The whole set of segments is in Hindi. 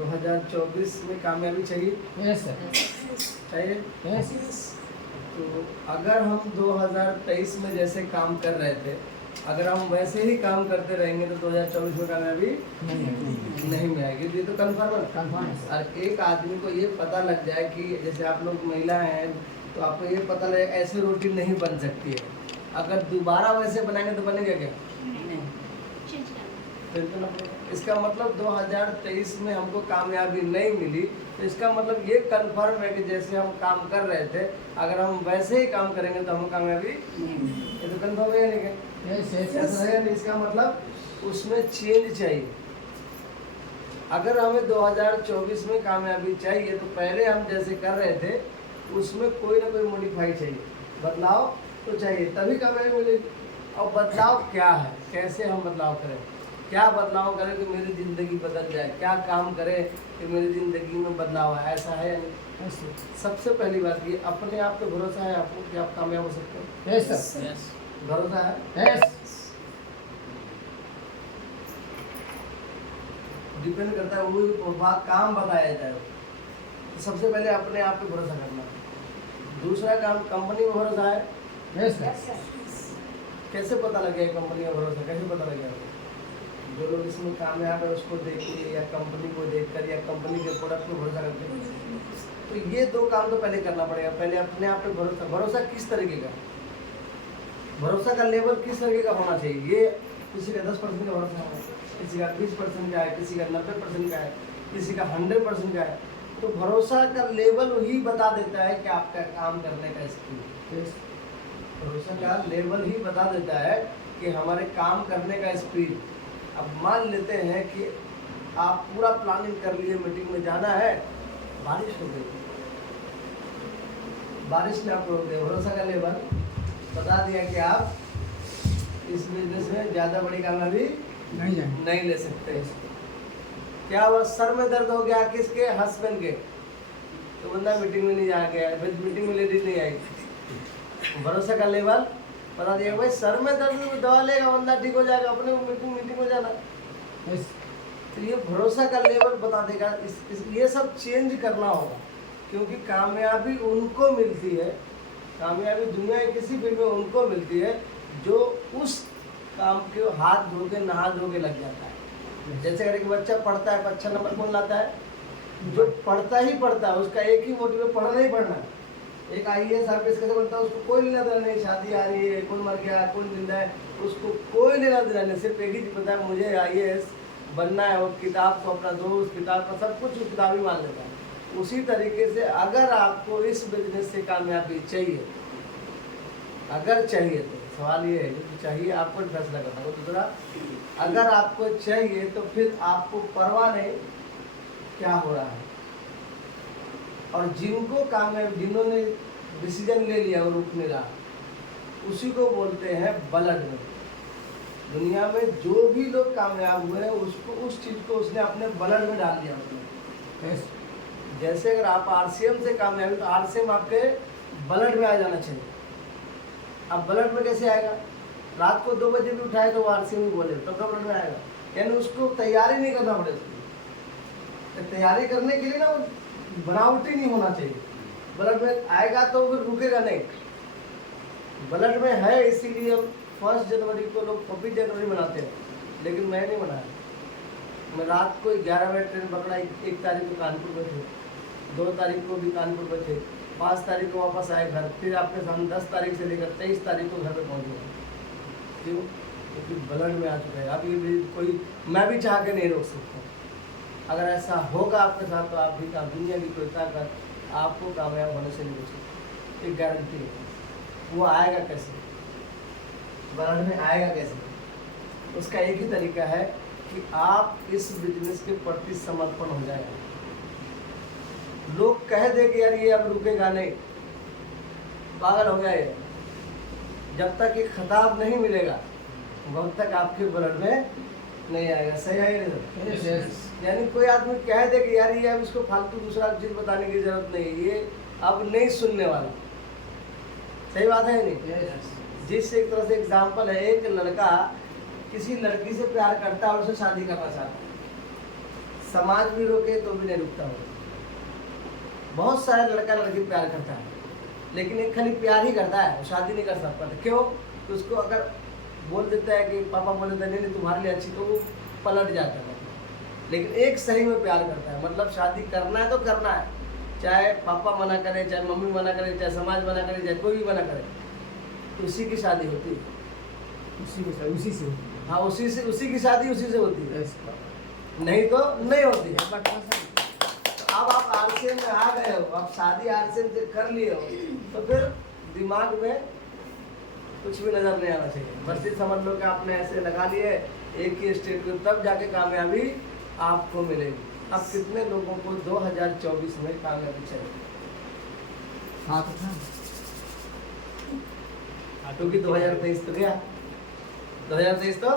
2024 में कामयाबी चाहिए? Yes sir. चाहिए। यस। तो अगर हम 2023 में जैसे काम कर रहे थे, अगर हम वैसे ही काम करते रहेंगे तो 2024 में कामयाबी नहीं में आएगी। ये तो कन्फर्म है। कंफर्म है सर। और एक आदमी को ये पता लग जाए कि जैसे आप लोग महिला हैं तो आपको ये पता लगे ऐसे रोटी नहीं बन सकती है, अगर दोबारा वैसे बनाएंगे तो बनेगा क्या? बिल्कुल नहीं। इसका मतलब 2023 में हमको कामयाबी नहीं मिली, तो इसका मतलब ये कंफर्म है कि जैसे हम काम कर रहे थे अगर हम वैसे ही काम करेंगे तो हमें कामयाबी, ये तो कंफर्म है नहीं? यस यस ऐसा है नहीं। इसका मतलब उसमें चेंज चाहिए। अगर हमें 2024 में कामयाबी चाहिए तो पहले हम जैसे कर रहे थे उसमें कोई ना कोई मॉडिफाई चाहिए, बदलाव तो चाहिए, तभी कामयाबी मिलेगी। और बदलाव क्या है, कैसे हम बदलाव करें, क्या बदलाव करें कि मेरी ज़िंदगी बदल जाए, क्या काम करें कि मेरी ज़िंदगी में बदलाव आए, ऐसा है या नहीं? सबसे पहली बात ये, अपने आप पे भरोसा है आपको कि आप कामयाब हो सकते हो? Yes sir. यस। भरोसा है? यस। डिपेंड करता है वो बात काम बताया जाए। तो सबसे पहले अपने आप पे भरोसा करना। दूसरा काम, कंपनी में भरोसा है? Yes sir. कैसे पता लग गया कंपनी में भरोसा, कैसे पता लग गया? जो लोग इसमें कामयाब है उसको देख के या कंपनी को देखकर या कंपनी के प्रोडक्ट पे भरोसा करते हैं। तो ये दो काम तो पहले करना पड़ेगा। पहले अपने आप पे भरोसा। भरोसा किस तरीके का, भरोसा का लेवल किस तरीके का होना चाहिए? ये किसी का 10% का भरोसा है, किसी का 20% का है, किसी का 90% का है, किसी का 100% का है। तो भरोसा का लेवल ही बता देता है कि आपका काम करने का स्पीड। भरोसा का लेवल ही बता देता है कि हमारे काम करने का स्पीड। अब मान लेते हैं कि आप पूरा प्लानिंग कर लिए, मीटिंग में जाना है, बारिश हो गई, बारिश में आप रोक गए, भरोसा का लेवल बता दिया कि आप इस बिजनेस में ज़्यादा बड़ी कामयाबी नहीं ले सकते। क्या हुआ, सर में दर्द हो गया किसके, हस्बैंड के, तो बंदा मीटिंग में नहीं जा गया, मीटिंग में लेडीज नहीं आई। भरोसा का लेवल बता दिया भाई सर में दर्द में दवा लेगा बंदा ठीक हो जाएगा, अपने मीटिंग में जाना। तो ये भरोसा का लेवल बता देगा। ये सब चेंज करना होगा, क्योंकि कामयाबी उनको मिलती है, कामयाबी दुनिया के किसी फील्ड में उनको मिलती है जो उस काम के हाथ धो के नहा धो के लग जाता है। जैसे अगर एक बच्चा पढ़ता है, अच्छा नंबर कौन लाता है? जो पढ़ता ही पढ़ता है, उसका एक ही मोटिव है, पढ़ना ही पढ़ना है। एक IAS RPS कैसे बनता है, उसको कोई लेना देना नहीं, शादी आ रही है, कौन मर गया, कौन जिंदा है, उसको कोई लेना देना नहीं। सिर्फ एक ही चीज पता है, मुझे IAS बनना है। वो किताब को अपना दोस्त, किताब का सब कुछ किताब ही मान लेता है। उसी तरीके से अगर आपको इस बिजनेस से कामयाबी चाहिए, अगर चाहिए तो सवाल ये है कि चाहिए, आपको फैसला करना हो। दूसरा, अगर आपको चाहिए तो फिर आपको परवाह नहीं क्या हो रहा है। और जिनको कामयाब, जिन्होंने डिसीजन ले लिया और रुक नहीं रहा, उसी को बोलते हैं ब्लड में। दुनिया में जो भी लोग कामयाब हुए हैं उसको, उस चीज़ को उसने अपने ब्लड में डाल दिया उसने। जैसे अगर आप RCM से कामयाब है तो RCM आपके ब्लड में आ जाना चाहिए। अब ब्लड में कैसे आएगा? रात को 2 बजे भी उठाए तो वो RCM ही बोले, तो ब्लड में आएगा। यानी उसको तैयारी नहीं करना पड़ेगा। तो तैयारी करने के लिए ना वो बनावटी नहीं होना चाहिए। ब्लड में आएगा तो फिर रुकेगा नहीं। ब्लड में है, इसीलिए हम 1 जनवरी को लोग 26 जनवरी मनाते हैं, लेकिन मैं नहीं मनाया। मैं रात को 11 बजे ट्रेन पकड़ा, 1 तारीख को कानपुर में थे, 2 तारीख को भी कानपुर में थे, 5 तारीख को वापस आए घर, फिर आपके सामने 10 तारीख से लेकर 23 तारीख को घर पे पहुँच गए। क्यों? क्योंकि ब्लड में आ चुका है। अब ये भी कोई, मैं भी चाह के नहीं रोक सकता। अगर ऐसा होगा आपके साथ तो आप भी काम, दुनिया की कोई ताकत आपको कामयाब होने से नहीं रोक सकती, एक गारंटी है। वो आएगा कैसे, ब्लड में आएगा कैसे? उसका एक ही तरीका है कि आप इस बिजनेस के प्रति समर्पण हो जाएगा। लोग कह दे कि यार ये अब रुकेगा नहीं, पागल हो गया ये, जब तक ये खिताब नहीं मिलेगा वक्त तक आपके ब्लड में नहीं आएगा। सही है नहीं? यानी कोई आदमी कह दे कि यार ये अब इसको फालतू दूसरा चीज़ बताने की जरूरत नहीं, ये अब नहीं सुनने वाला। सही बात है नहीं? जिस एक तरह से एग्जाम्पल है, एक लड़का किसी लड़की से प्यार करता है और उसे शादी करना चाहता है। समाज भी रोके तो भी नहीं रुकता हो। बहुत सारे लड़का लड़की प्यार करता है, लेकिन एक खाली प्यार ही करता है, वो शादी नहीं कर सकता। क्यों? तो उसको अगर बोल देता है कि पापा बोल देता है नहीं नहीं तुम्हारे लिए अच्छी, तो वो पलट जाता है। लेकिन एक सही में प्यार करता है, मतलब शादी करना है तो करना है, चाहे पापा मना करे, चाहे मम्मी मना करे, चाहे समाज मना करे, चाहे कोई भी मना करे, तो उसी की शादी होती है। उसी से हाँ, उसी की शादी उसी से होती है, यस नहीं तो नहीं होती है। तो अब आप आरसीएम में आ गए हो, अब शादी आरसीएम से कर लिए हो, तो फिर दिमाग में कुछ भी नजर नहीं आना चाहिए। बस ये समझ लो कि आपने ऐसे लगा लिए एक ही स्टेट को, तब जाके कामयाबी आपको मिलेगी। अब कितने लोगों को 2024 में कामयाबी चाहिए? हाँ तो था क्योंकि 2023 तो गया, 2023 तो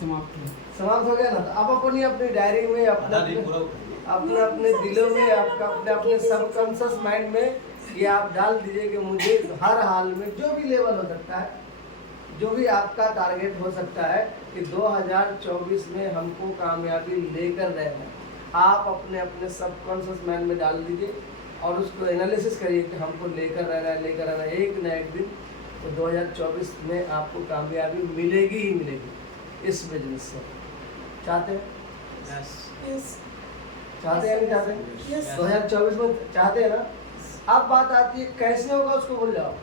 समाप्त हो गया ना। तो अब अपनी अपनी डायरी में अपने अपने दिलों में अपने अपने सबकॉन्शियस माइंड में ये आप डाल दीजिए कि मुझे हर हाल में जो भी लेवल हो सकता है, जो भी आपका टारगेट हो सकता है कि 2024 में हमको कामयाबी लेकर रहना है, आप अपने अपने सबकॉन्शियस माइंड में डाल दीजिए और उसको एनालिसिस करिए कि हमको लेकर रहना है एक न एक दिन। तो 2024 में आपको कामयाबी मिलेगी ही मिलेगी इस बिजनेस से। चाहते हैं? चाहते हैं नहीं चाहते? 2024 में चाहते हैं ना? अब बात आती है कैसे होगा, उसको भूल जाओ,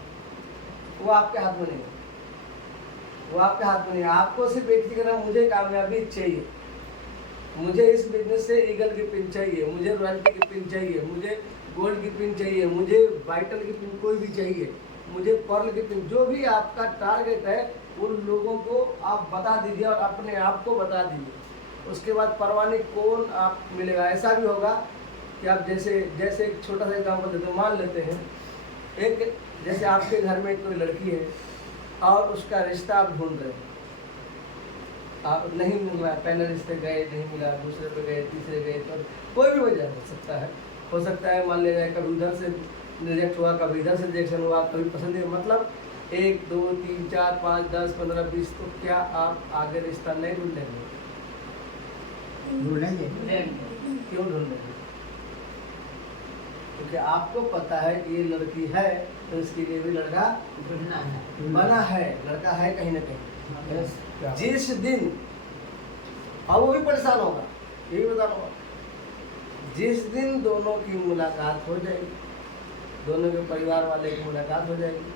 वो आपके हाथ में नहीं है, वो आपके हाथ में नहीं है। आपको सिर्फ एक चीज करना, मुझे कामयाबी चाहिए, मुझे इस बिजनेस से ईगल की पिन चाहिए, मुझे रॉयल्टी की पिन चाहिए, मुझे गोल्ड की पिन चाहिए, मुझे वाइटल की पिन कोई भी चाहिए, मुझे पर्ल की पिन, जो भी आपका टारगेट है उन लोगों को आप बता दीजिए और अपने आप को बता दीजिए। उसके बाद परवाने कौन आप मिलेगा। ऐसा भी होगा कि आप जैसे एक छोटा सा एग्जाम्पल देते हैं, मान लेते हैं एक जैसे आपके घर में कोई लड़की है और उसका रिश्ता आप ढूंढ रहे हैं, आप नहीं मिल रहा है, पहले रिश्ते गए नहीं मिला, दूसरे पे गए, तीसरे गए, तो कोई भी वजह हो सकता है मान लिया जाए कभी उधर से रिजेक्ट हुआ, कभी इधर से रिजेक्शन हुआ, कभी पसंद नहीं, मतलब 1 2 3 4 5 10 15 20, तो क्या आप आगे रिश्ता नहीं ढूंढेंगे? क्यों ढूंढेंगे? क्योंकि आपको पता है कि ये लड़की है तो इसके लिए भी लड़का बना है, लड़का है कहीं ना कहीं। जिस दिन, और वो भी परेशान होगा, ये भी बताना होगा, जिस दिन दोनों की मुलाकात हो जाएगी, दोनों के परिवार वाले की मुलाकात हो जाएगी,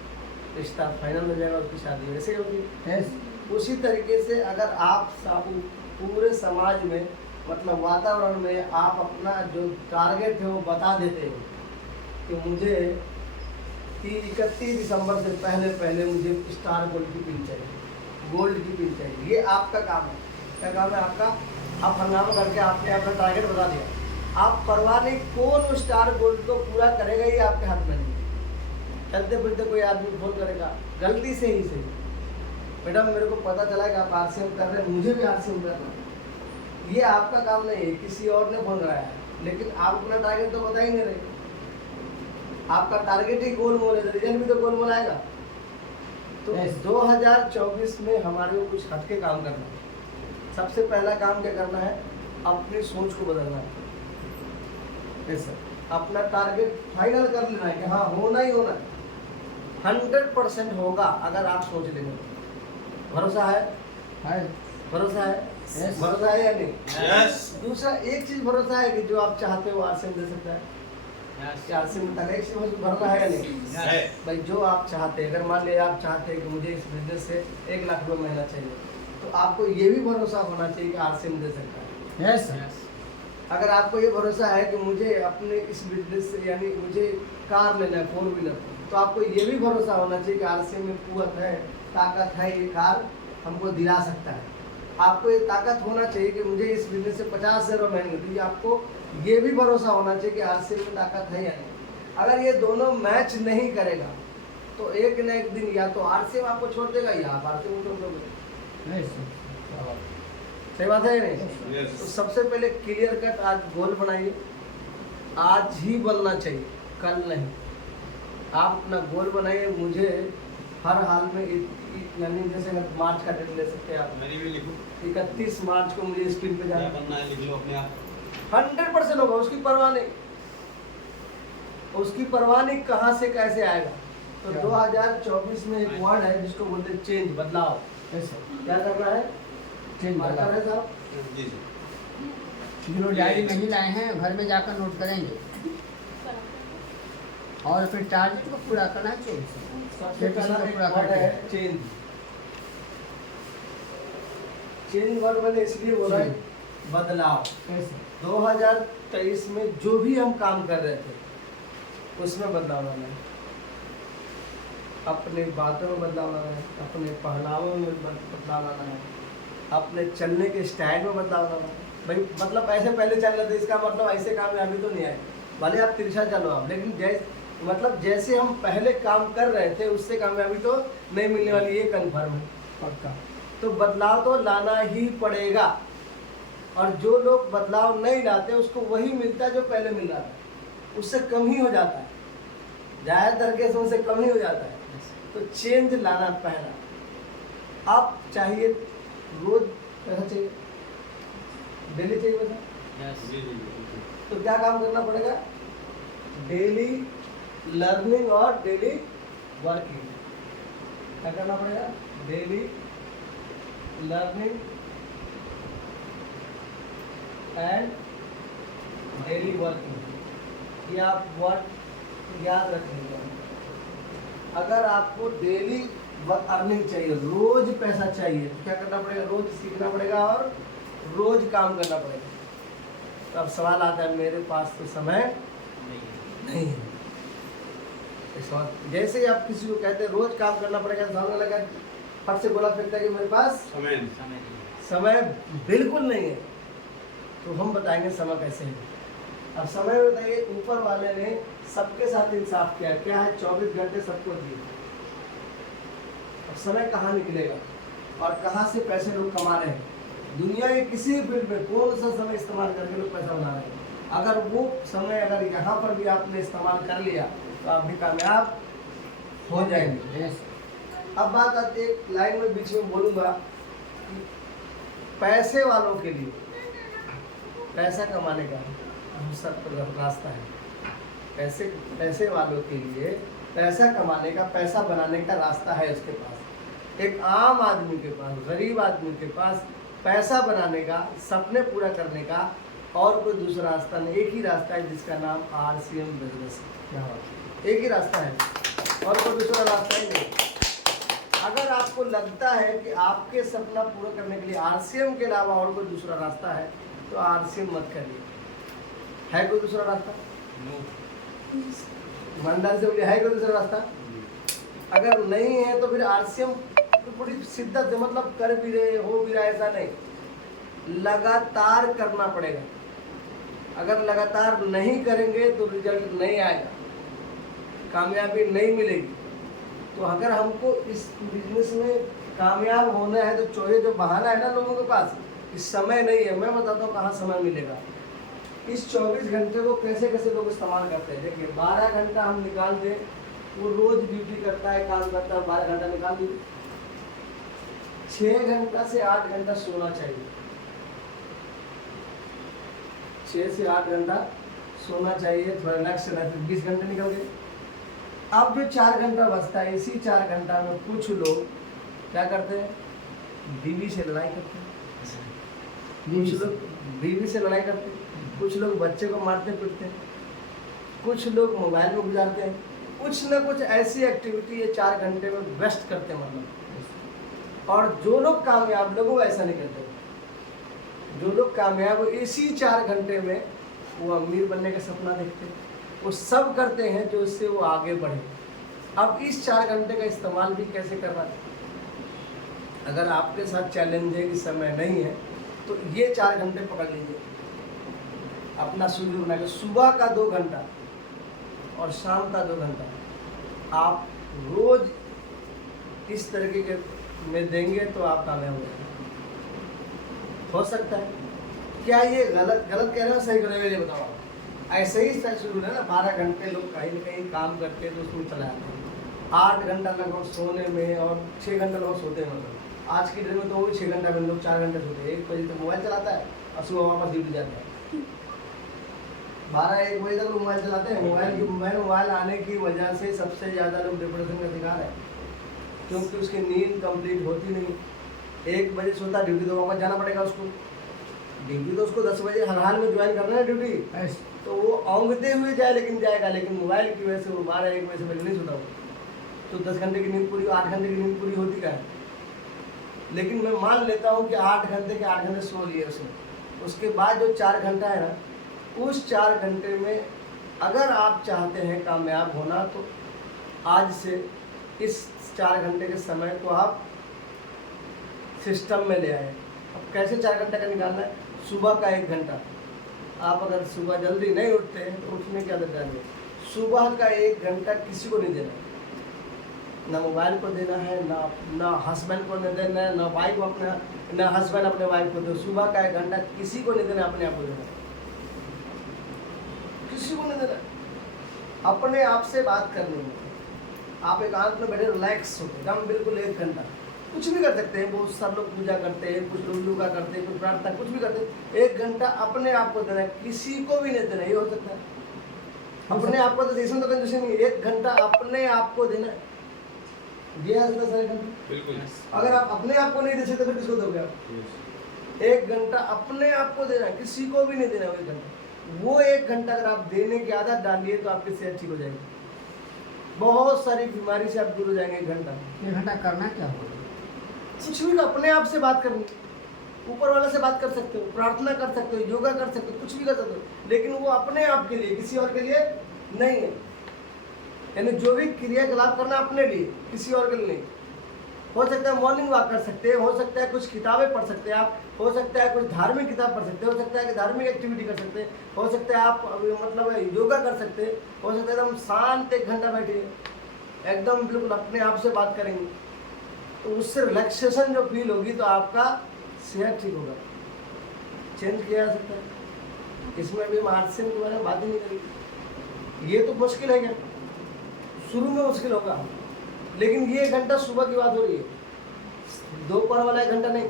रिश्ता फाइनल हो जाएगा, उसकी शादी वैसे होगी। उसी तरीके से अगर आप पूरे समाज में, मतलब वातावरण में, आप अपना जो टारगेट है वो बता देते हो कि मुझे 31 दिसंबर से पहले मुझे स्टार गोल्ड की पिन चाहिए, गोल्ड की पिन चाहिए। ये आपका काम है। क्या काम है आपका? आप हंगामा करके आपने अपना टारगेट बता दिया, आप परवाह नहीं कौन उस स्टार गोल्ड को पूरा करेगा, ये आपके हाथ में नहीं। चलते फिरते कोई आदमी फोन करेगा गलती से ही सही, मैडम मेरे को पता चला कि आप आरसीएम कर रहे हैं, मुझे भी आरसीएम करना है, ये आपका काम नहीं है, किसी और ने फोन कराया है, लेकिन आप अपना टारगेट तो बता ही नहीं रहे। आपका टारगेट ही गोल मोल है, रिजल्ट भी तो गोल मोल आएगा। तो 2024 में हमारे को कुछ हटके काम करना है। सबसे पहला काम क्या करना है? अपनी सोच को बदलना है। अपना टारगेट फाइनल कर लेना है कि हाँ होना ही होना है, 100% होगा अगर आप सोच लेंगे। भरोसा है? भरोसा है? Yes. भरोसा है या नहीं? Yes. दूसरा एक चीज भरोसा है कि जो आप चाहते हो आरसीएम दे सकता है। आरसीएम में एक चीज भरोसा है या नहीं? भाई जो आप चाहते हैं, अगर मान लिया आप चाहते हैं कि मुझे इस बिजनेस से 1 लाख रुपए महीना चाहिए, तो आपको ये भी भरोसा होना चाहिए कि आरसीएम दे सकता है। यस। अगर आपको ये भरोसा है कि मुझे अपने इस बिजनेस से, यानी मुझे कार लेना है 4 व्हीलर, तो आपको ये भी भरोसा होना चाहिए कि आरसीएम में कुव्वत है, ताकत है, ये कार हमको दिला सकता है। आपको ये ताकत होना चाहिए कि मुझे इस बिजनेस से 50,000 रुपये महीने मिलती है, आपको ये भी भरोसा होना चाहिए कि आरसीएम में ताकत है या नहीं। अगर ये दोनों मैच नहीं करेगा तो एक न एक दिन या तो आरसीएम आपको छोड़ देगा या आप आरसीएम छोड़ दोगे। सही बात है या नहीं? Yes. तो सबसे पहले क्लियर कट आज गोल बनाइए, आज ही बनना चाहिए, कल नहीं। आप अपना गोल बनाइए, मुझे हर हाल में यानी जैसे अगर मार्च का डेट ले सकते हैं आप, मैंने भी लिखूं 31 मार्च को मुझे स्क्रीन पे क्या जाना करना है, लिख लो अपने आप। 100% होगा, उसकी परवाह नहीं, उसकी परवाह नहीं कहाँ से कैसे आएगा। तो क्या? 2024 में एक वर्ड है जिसको बोलते हैं चेंज, बदलाव। कैसे क्या करना है? चेंज मार्कर है साहब? जी जी। जो डायरी नहीं लाए हैं घर में जाकर नोट करेंगे और फिर टारगेट को पूरा करना चाहिए। सबसे फिर किसी पहला को एक पूरा वर्ड करके है चेंज। चेंज वर्ड मैंने इसलिए बोला है, बदलाव। कैसे 2023 में जो भी हम काम कर रहे थे उसमें बदलाव लाना है, अपने बातों में बदलाव लाना है, अपने पहनावों में बदलाव लाना है, अपने चलने के स्टाइल में बदलाव लाना है। भाई मतलब ऐसे पहले चल रहे थे, इसका मतलब ऐसे कामयाबी तो नहीं आए, भले आप तिरछा चलो आप, लेकिन जैसे हम पहले काम कर रहे थे उससे कामयाबी तो नहीं मिलने वाली, ये कन्फर्म है। पक्का तो बदलाव तो लाना ही पड़ेगा, और जो लोग बदलाव नहीं लाते उसको वही मिलता है जो पहले मिल रहा था, उससे कम ही हो जाता है, ज़्यादातर केस उनसे कम ही हो जाता है। तो चेंज लाना पहला। आप चाहिए रोज पैसा चाहिए, डेली चाहिए पैसा, जी जी। तो क्या काम करना पड़ेगा? डेली लर्निंग और डेली वर्किंग। क्या करना पड़ेगा? Daily learning and daily working. ये आप वर्ड याद रखेंगे। अगर आपको डेली अर्निंग चाहिए, रोज पैसा चाहिए, तो क्या करना पड़ेगा? रोज सीखना पड़ेगा और रोज काम करना पड़ेगा। तो अब सवाल आता है, मेरे पास तो समय नहीं है। इस वक्त जैसे ही आप किसी को कहते हैं रोज काम करना पड़ेगा, तो सामने लगा फट से गोला फेंकता है कि मेरे पास समय बिल्कुल नहीं है। तो हम बताएंगे समय कैसे है। अब समय बताइए, ऊपर वाले ने सबके साथ इंसाफ किया, क्या है? 24 घंटे सबको दिए। अब समय कहाँ निकलेगा और कहाँ से पैसे लोग कमा रहे हैं? दुनिया के किसी फील्ड में कौन सा समय इस्तेमाल करके लोग पैसा बना रहे हैं? अगर वो समय अगर यहाँ पर भी आपने इस्तेमाल कर लिया तो आप भी कामयाब हो जाएंगे। अब बात आती है, एक लाइन में बीच में बोलूँगा कि पैसे वालों के लिए पैसा कमाने का रास्ता है। पैसे वालों के लिए पैसा कमाने का, पैसा बनाने का रास्ता है उसके पास। एक आम आदमी के पास, गरीब आदमी के पास पैसा बनाने का, सपने पूरा करने का और कोई दूसरा रास्ता नहीं, एक ही रास्ता है जिसका नाम RCM बिजनेस है। एक ही रास्ता है और कोई दूसरा रास्ता ही नहीं। अगर आपको लगता है कि आपके सपना पूरा करने के लिए RCM के अलावा और कोई दूसरा रास्ता है तो RCM मत करिए। है कोई दूसरा रास्ता? ईमानदारी से बोलिए, है कोई दूसरा रास्ता? अगर नहीं है तो फिर RCM तो पूरी शिद्दत से, मतलब कर भी रहे हो भी रहा, ऐसा नहीं, लगातार करना पड़ेगा। अगर लगातार नहीं करेंगे तो रिजल्ट नहीं आएगा, कामयाबी नहीं मिलेगी। तो अगर हमको इस बिजनेस में कामयाब होना है तो ये जो बहाना है ना लोगों के पास, इस समय नहीं है, मैं बताता हूँ कहाँ समय मिलेगा। इस 24 घंटे को कैसे कैसे लोग इस्तेमाल करते हैं। देखिए 12 घंटा हम निकाल दें, वो रोज ड्यूटी करता है, काम करता है, 12 घंटा निकाल दीजिए। 6 घंटा से 8 घंटा सोना चाहिए, 6 से 8 घंटा सोना चाहिए, थोड़ा रिलैक्स करना है, 20 घंटे निकल गए। अब जो 4 घंटा बचता है, इसी 4 घंटा में कुछ लोग क्या करते हैं? बीवी से लड़ाई करते हैं, कुछ लोग बीवी से लड़ाई करते हैं, कुछ लोग बच्चे को मारते पीटते हैं, कुछ लोग मोबाइल में गुजारते हैं, कुछ ना कुछ ऐसी एक्टिविटी ये 4 घंटे में वेस्ट करते हैं मतलब। और जो लोग कामयाब लोग वो ऐसा नहीं करते। जो लोग कामयाब हो इसी 4 घंटे में वो अमीर बनने का सपना देखते हैं, वो सब करते हैं जो इससे वो आगे बढ़े। अब इस 4 घंटे का इस्तेमाल भी कैसे करना है? अगर आपके साथ चैलेंज है कि समय नहीं है तो ये 4 घंटे पकड़ लीजिए, अपना शेड्यूल बना के सुबह का 2 घंटा और शाम का 2 घंटा आप रोज इस तरीके के में देंगे तो आप कामयाब हो सकता है। क्या ये गलत कह रहे हो, सही कर रहे हो, ये बताओ। ऐसे ही शेड्यूल है ना, 12 घंटे लोग कहीं ना कहीं काम करते हैं तो उसमें चला जाते हैं, 8 घंटा लगभग सोने में और 6 घंटा लोग सोते हैं। मतलब आज की डेट में तो वही 6 घंटा में लोग 4 घंटे सोते हैं, 1 बजे तक मोबाइल चलाता है और सुबह वापस ड्यूटी जाता है। 12-1 बजे तक लोग मोबाइल चलाते हैं। मोबाइल आने की वजह से सबसे ज़्यादा लोग डिप्रेशन का शिकार है, क्योंकि उसकी नींद कंप्लीट होती नहीं। 1 बजे सोता, ड्यूटी तो वापस जाना पड़ेगा उसको। ड्यूटी तो उसको 10 बजे हर हाल में ज्वाइन करना है ड्यूटी, तो वो औंगते हुए जाए लेकिन जाएगा, लेकिन मोबाइल की वजह से वो 12-1 बजे से पहले नहीं सोता वो। तो 10 घंटे की नींद पूरी, 8 घंटे की नींद पूरी होती का है। लेकिन मैं मान लेता हूँ कि 8 घंटे के 8 घंटे सो लिए उसने, उसके बाद जो 4 घंटा है ना, उस 4 घंटे में अगर आप चाहते हैं कामयाब होना, तो आज से इस 4 घंटे के समय को आप सिस्टम में ले आए। अब कैसे 4 घंटे का निकालना है? सुबह का 1 घंटा। आप अगर सुबह जल्दी नहीं उठते हैं तो उठने की आदत डालिए। सुबह का 1 घंटा किसी को नहीं देना, ना मोबाइल को देना है, ना हस्बैंड को नहीं देना है, ना वाइफ अपने, ना हस्बैंड अपने वाइफ को दे। सुबह का 1 घंटा किसी को नहीं देना, अपने आप को देना, किसी को नहीं देना। अपने आप से बात करनी है। आप एकांत में बैठे रिलैक्स होकर एकदम बिल्कुल 1 घंटा कुछ भी कर सकते हैं। बहुत सारे लोग पूजा करते हैं, कुछ लोग योगा करते हैं, कुछ प्रार्थना, कुछ भी करते हैं। 1 घंटा अपने आप को देना है, किसी को भी नहीं देना। ये हो सकता है अपने आप को, तो इसमें तो कंडीशन नहीं है। 1 घंटा अपने आप को देना है। दिया जाता है 1 घंटा बिल्कुल। अगर आप अपने आप को नहीं दे सकते फिर किसको दोगे आप? 1 घंटा अपने आप को देना है, किसी को भी नहीं देना। 1 घंटा, वो 1 घंटा अगर आप देने की आदत डालिए तो आपकी सेहत ठीक हो जाएगी। बहुत सारी बीमारी से आप दूर हो जाएंगे। 1 घंटा, 1 घंटा करना क्या होगा? कुछ भी अपने आप से बात करनी, ऊपर वाले से बात कर सकते हो, प्रार्थना कर सकते हो, योगा कर सकते हो, कुछ भी कर सकते हो, लेकिन वो अपने आप के लिए, किसी और के लिए नहीं है। यानी जो भी क्रियाकलाप करना अपने लिए, किसी और के लिए नहीं। हो सकता है मॉर्निंग वॉक कर सकते हैं, हो सकता है कुछ किताबें पढ़ सकते हैं आप, हो सकता है कुछ धार्मिक किताब पढ़ सकते हैं, हो सकता है कि धार्मिक एक्टिविटी कर सकते हैं, हो सकता है आप मतलब योगा कर सकते हैं, हो सकता है एकदम शांत 1 घंटा बैठिए, एकदम बिल्कुल अपने आप से बात करेंगे, तो उससे रिलैक्सेशन जो फील होगी तो आपका सेहत ठीक होगा। चेंज किया जा सकता है। इसमें भी हम आर्ट्स के बारे में बात ही नहीं करेंगे। ये तो मुश्किल है क्या? शुरू में मुश्किल होगा, लेकिन ये 1 घंटा सुबह की बात हो रही है, दोपहर वाला 1 घंटा नहीं।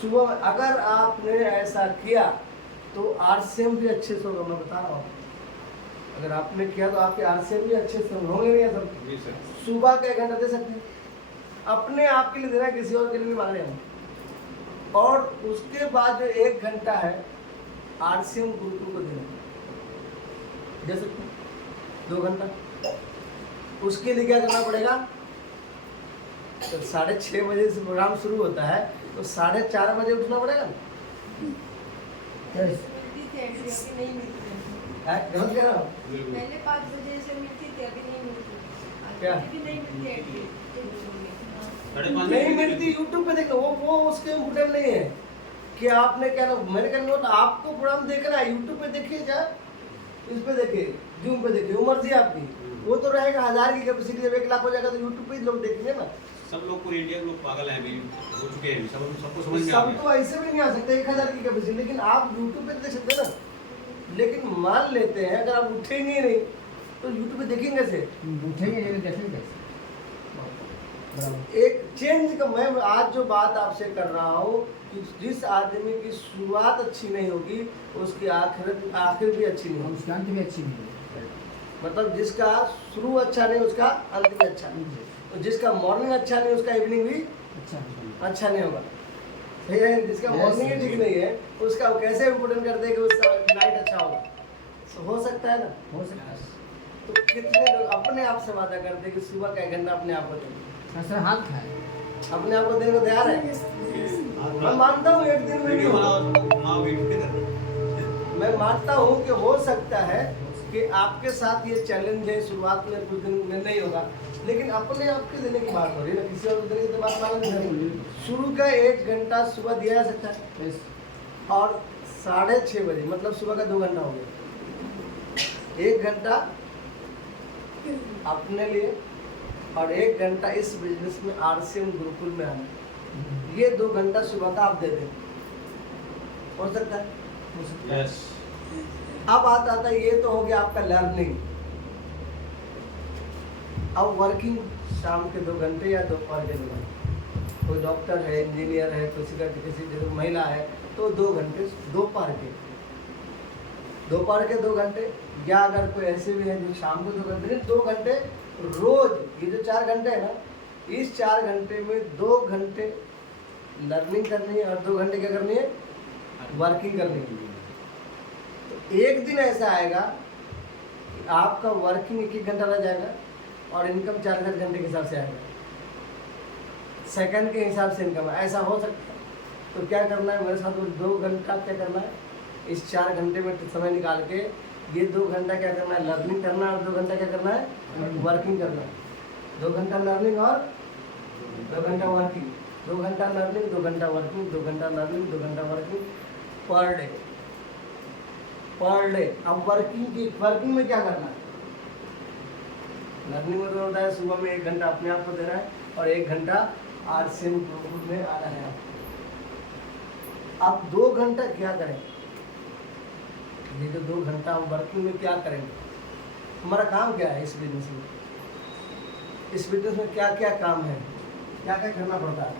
सुबह में अगर आपने ऐसा किया तो आरसीएम भी अच्छे से होगा, मैं बता रहा हूँ। अगर आपने किया तो आपके आरसीएम भी अच्छे से होंगे। नहीं है सब सुबह का 1 घंटा दे सकते हैं, अपने आप के लिए देना, किसी और के लिए नहीं मांग रहे हम। और उसके बाद जो 1 घंटा है आरसीएम गुरुकुल को देना, जैसे 2 घंटा। उसके लिए क्या करना पड़ेगा? तो 6:30 बजे से प्रोग्राम शुरू होता है, तो 4:30 बजे उठना पड़ेगा ना। गलत कह रहा हूँ? पहले 5 बजे से मिलती थी, अभी नहीं मिलती। क्या? अभी भी नहीं मिलती है। नहीं मिलती, यूट्यूब पे देखना। वो उसके इम्पोर्टेंट नहीं है कि आपने क्या ना, मैंने कहना तो आपको प्रोग्राम देखना है, यूट्यूब पे देखिए, चाहे इस पे देखिए, जूम पे देखिए, वो मर्जी है आपकी। वो तो रहेगा 1000 की कैपेसिटी, जब 1 लाख हो जाएगा तो यूट्यूब पे लोग देखेंगे ना। सब लोग पूरे इंडिया के लोग पागल हैं अभी, हो चुके हैं, सबको समझ में आ गया। सब तो ऐसे भी नहीं आ सकते 1000 की कैपेसिटी, लेकिन आप यूट्यूब पे देख सकते हैं ना। लेकिन मान लेते हैं अगर आप उठेंगे नहीं तो यूट्यूब पे देखेंगे कैसे? उठेंगे नहीं तो देखेंगे कैसे? एक चेंज का मैं आज जो बात आपसे कर रहा हूँ कि जिस आदमी की शुरुआत अच्छी नहीं होगी उसकी आखिर भी अच्छी नहीं होगी, उसकी अंत भी अच्छी नहीं है। मतलब जिसका शुरू अच्छा नहीं उसका अंत भी अच्छा नहीं, तो जिसका मॉर्निंग अच्छा नहीं उसका इवनिंग भी अच्छा नहीं होगा। सही है? जिसका मॉर्निंग ही ठीक नहीं है उसका कैसे इम्पोर्टेंट कर दे कि उसका नाइट अच्छा होगा? तो हो सकता है ना, हो सकता है। तो कितने लोग अपने आप से वादा करते हैं कि सुबह का 1 घंटा अपने आप को देंगे, सर हाथ खाए, अपने आप को देने को तैयार है। मैं मानता हूँ एक दिन में भी मैं मानता हूँ कि हो सकता है कि आपके साथ ये चैलेंज है, शुरुआत में कुछ दिन में नहीं होगा, लेकिन अपने आप के देने की बात हो रही है ना, किसी और देने की बात मालूम नहीं। शुरू का 1 घंटा सुबह दिया जा सकता है और 6:30 बजे मतलब सुबह का 2 घंटा हो गया। 1 घंटा अपने लिए और 1 घंटा इस बिजनेस में आरसीएम गुरुकुल में आना। ये 2 घंटा सुबह का आप दे दें, हो सकता है? यस। अब आता है ये तो हो गया आपका लर्निंग। अब वर्किंग शाम के 2 घंटे या दोपहर के 2 घंटे। कोई डॉक्टर है, इंजीनियर है, किसी जैसे महिला है तो 2 घंटे दोपहर के। दोपहर के 2 घंटे, या अगर कोई ऐसे भी है जो शाम को 2 घंटे, 2 घंटे रोज। ये जो 4 घंटे है ना, इस 4 घंटे में 2 घंटे लर्निंग करनी है और 2 घंटे क्या करनी है, वर्किंग करनी है। तो एक दिन ऐसा आएगा कि आपका वर्किंग 1-1 घंटा रह जाएगा और इनकम 4-4 घंटे के हिसाब से आएगा, सेकंड के हिसाब से इनकम। ऐसा हो सकता है। तो क्या करना है मेरे साथ, वो 2 घंटा क्या करना है, इस 4 घंटे में समय निकाल के ये 2 घंटा क्या करना है, लर्निंग करना है और 2 घंटा क्या करना है, वर्किंग करना है। 2 घंटा लर्निंग और 2 घंटा वर्किंग, 2 घंटा लर्निंग 2 घंटा वर्किंग, 2 घंटा लर्निंग 2 घंटा working per day, per day. अब वर्किंग में क्या करना है, लर्निंग में तो होता है सुबह में 1 घंटा अपने आप को देना है और 1 घंटा RCM ग्रुप में आना है। अब 2 घंटा क्या करें, ये जो 2 घंटा हम वर्किंग में क्या करेंगे, हमारा काम क्या है इस बिजनेस में, इस बिजनेस में क्या क्या काम है, क्या क्या करना पड़ता है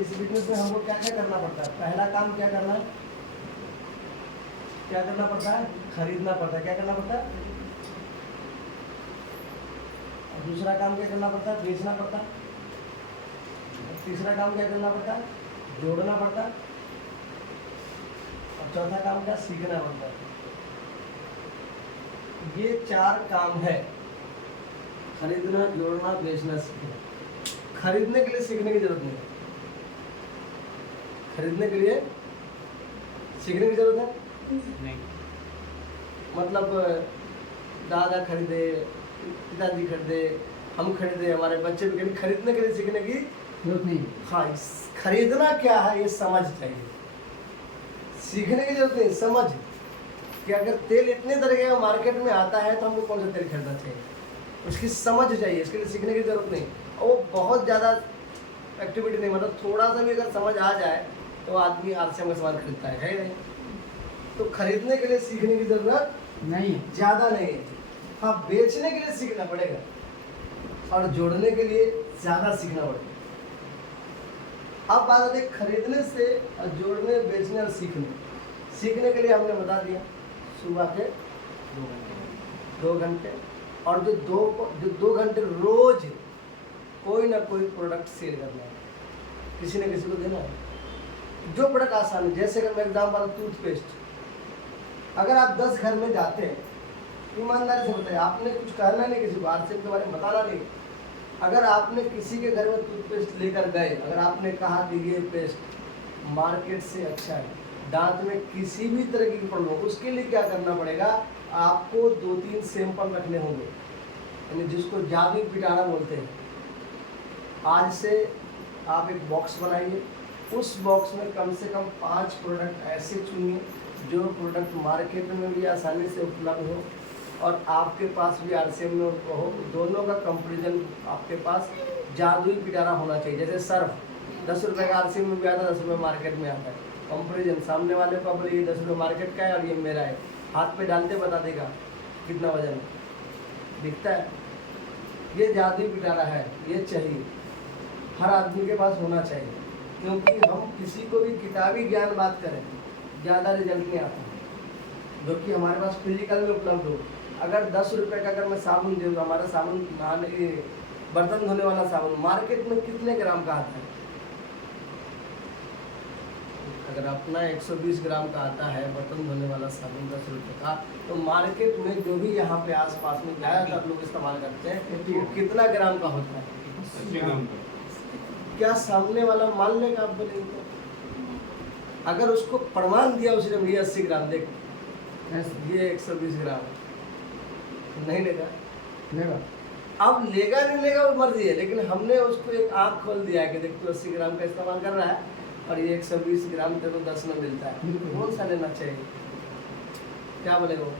इस बिजनेस में, हमको क्या क्या करना पड़ता है। पहला काम क्या करना है, क्या करना पड़ता है, खरीदना पड़ता है। क्या करना पड़ता है, और दूसरा काम क्या करना पड़ता है, बेचना पड़ता है। और तीसरा काम क्या करना पड़ता है, जोड़ना पड़ता है। और चौथा काम क्या, सीखना पड़ता है। ये 4 काम है, खरीदना, जोड़ना, बेचना, सीखना। खरीदने के लिए सीखने की जरूरत नहीं है, खरीदने के लिए सीखने की जरूरत है नहीं। मतलब दादा खरीदे, पिताजी खरीदे, हम खरीदे, हमारे बच्चे भी खरीदने के लिए सीखने की जरूरत नहीं। हाँ, खरीदना क्या है ये समझ चाहिए, सीखने की जरूरत नहीं, समझ कि अगर तेल इतने तरह का मार्केट में आता है तो हमको कौन सा तेल खरीदना चाहिए, उसकी समझ चाहिए। इसके लिए सीखने की जरूरत नहीं, और वो बहुत ज़्यादा एक्टिविटी नहीं, मतलब थोड़ा सा भी अगर समझ आ जाए तो आदमी RCM का सामान खरीदता है नहीं। तो खरीदने के लिए सीखने की जरूरत नहीं, ज़्यादा नहीं है। हाँ, बेचने के लिए सीखना पड़ेगा और जोड़ने के लिए ज़्यादा सीखना पड़ेगा। अब बात आती है खरीदने से और जोड़ने, बेचने और सीखने। सीखने के लिए हमने बता दिया सुबह के 2 घंटे, और जो 2 घंटे रोज कोई ना कोई प्रोडक्ट सेल करना है, किसी न किसी को देना है। जो प्रोडक्ट आसान है, जैसे अगर मैं एग्जाम्पल टूथपेस्ट, अगर आप 10 घर में जाते हैं, ईमानदारी से बताइए, आपने कुछ कहना नहीं किसी को, RCM के बारे में बताना नहीं। अगर आपने किसी के घर में टूथपेस्ट लेकर गए, अगर आपने कहा कि ये पेस्ट मार्केट से अच्छा है, दांत में किसी भी तरह की प्रॉब्लम, उसके लिए क्या करना पड़ेगा, आपको 2-3 सैंपल रखने होंगे, यानी जिसको जादुई पिटारा बोलते हैं। आज से आप एक बॉक्स बनाइए, उस बॉक्स में कम से कम 5 प्रोडक्ट ऐसे चुनिए जो प्रोडक्ट मार्केट में भी आसानी से उपलब्ध हो और आपके पास भी RCM में हो। दोनों का कंपैरिजन आपके पास जादुई पिटारा होना चाहिए। जैसे सर्फ 10 रुपये का RCM में भी आता है, 10 रुपये मार्केट में आता है। कंपैरिजन, सामने वाले को बोले ये 10 रुपये मार्केट का है और ये मेरा है, हाथ पे डालते बता देगा कितना वजन दिखता है। ये जादुई पिटारा है, ये चाहिए, हर आदमी के पास होना चाहिए, क्योंकि हम किसी को भी किताबी ज्ञान बात करें ज़्यादा रिजल्ट नहीं आता, जो कि हमारे पास फिजिकल में उपलब्ध हो। अगर 10 रुपये का अगर मैं साबुन दे दूँ, हमारा साबुन बर्तन धोने वाला साबुन मार्केट में कितने ग्राम का आता है? अगर अपना 120 ग्राम का आता है बर्तन धोने वाला साबुन 10 रुपये का, तो मार्केट में जो भी यहाँ पे आसपास में ज़्यादातर लोग इस्तेमाल करते हैं वो कितना ग्राम का होता है? 80 ग्राम का। क्या सामने वाला मान लेगा? आप बोलेंगे अगर उसको प्रमाण दिया उसी ने, ये 80 ग्राम देख, ये 120 ग्राम, नहीं लेगा। अब लेगा नहीं लेगा वो मर्जी है, लेकिन हमने उसको एक आँख खोल दिया कि देख तू 80 ग्राम का इस्तेमाल कर रहा है और ये 120 ग्राम तेरे को 10 में मिलता है, कौन सा लेना चाहिए? क्या बोलेगा वो?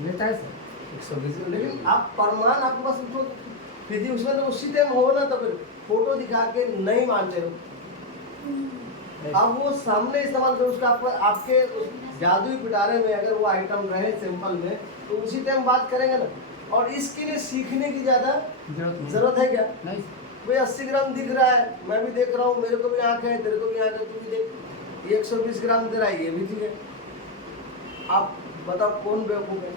लेता है सर 120। लेकिन आप प्रमाण आपके पास तो फिर उसमें तो उसी टाइम हो ना, तो फिर फोटो दिखा के नहीं मानते हो। अब वो सामने इस्तेमाल करो उसका, आपके जादुई पिटारे में अगर वो आइटम रहे सैंपल में, तो उसी टाइम बात करेंगे ना। और इसके लिए सीखने की ज़्यादा जरूरत है क्या? नहीं। भाई 80 ग्राम दिख रहा है, मैं भी देख रहा हूँ, मेरे को भी आँख है, तेरे को भी आँख है, तू भी देख, 120 ग्राम दे रहा है, ये भी ठीक है। आप बताओ कौन बेवकूफ है?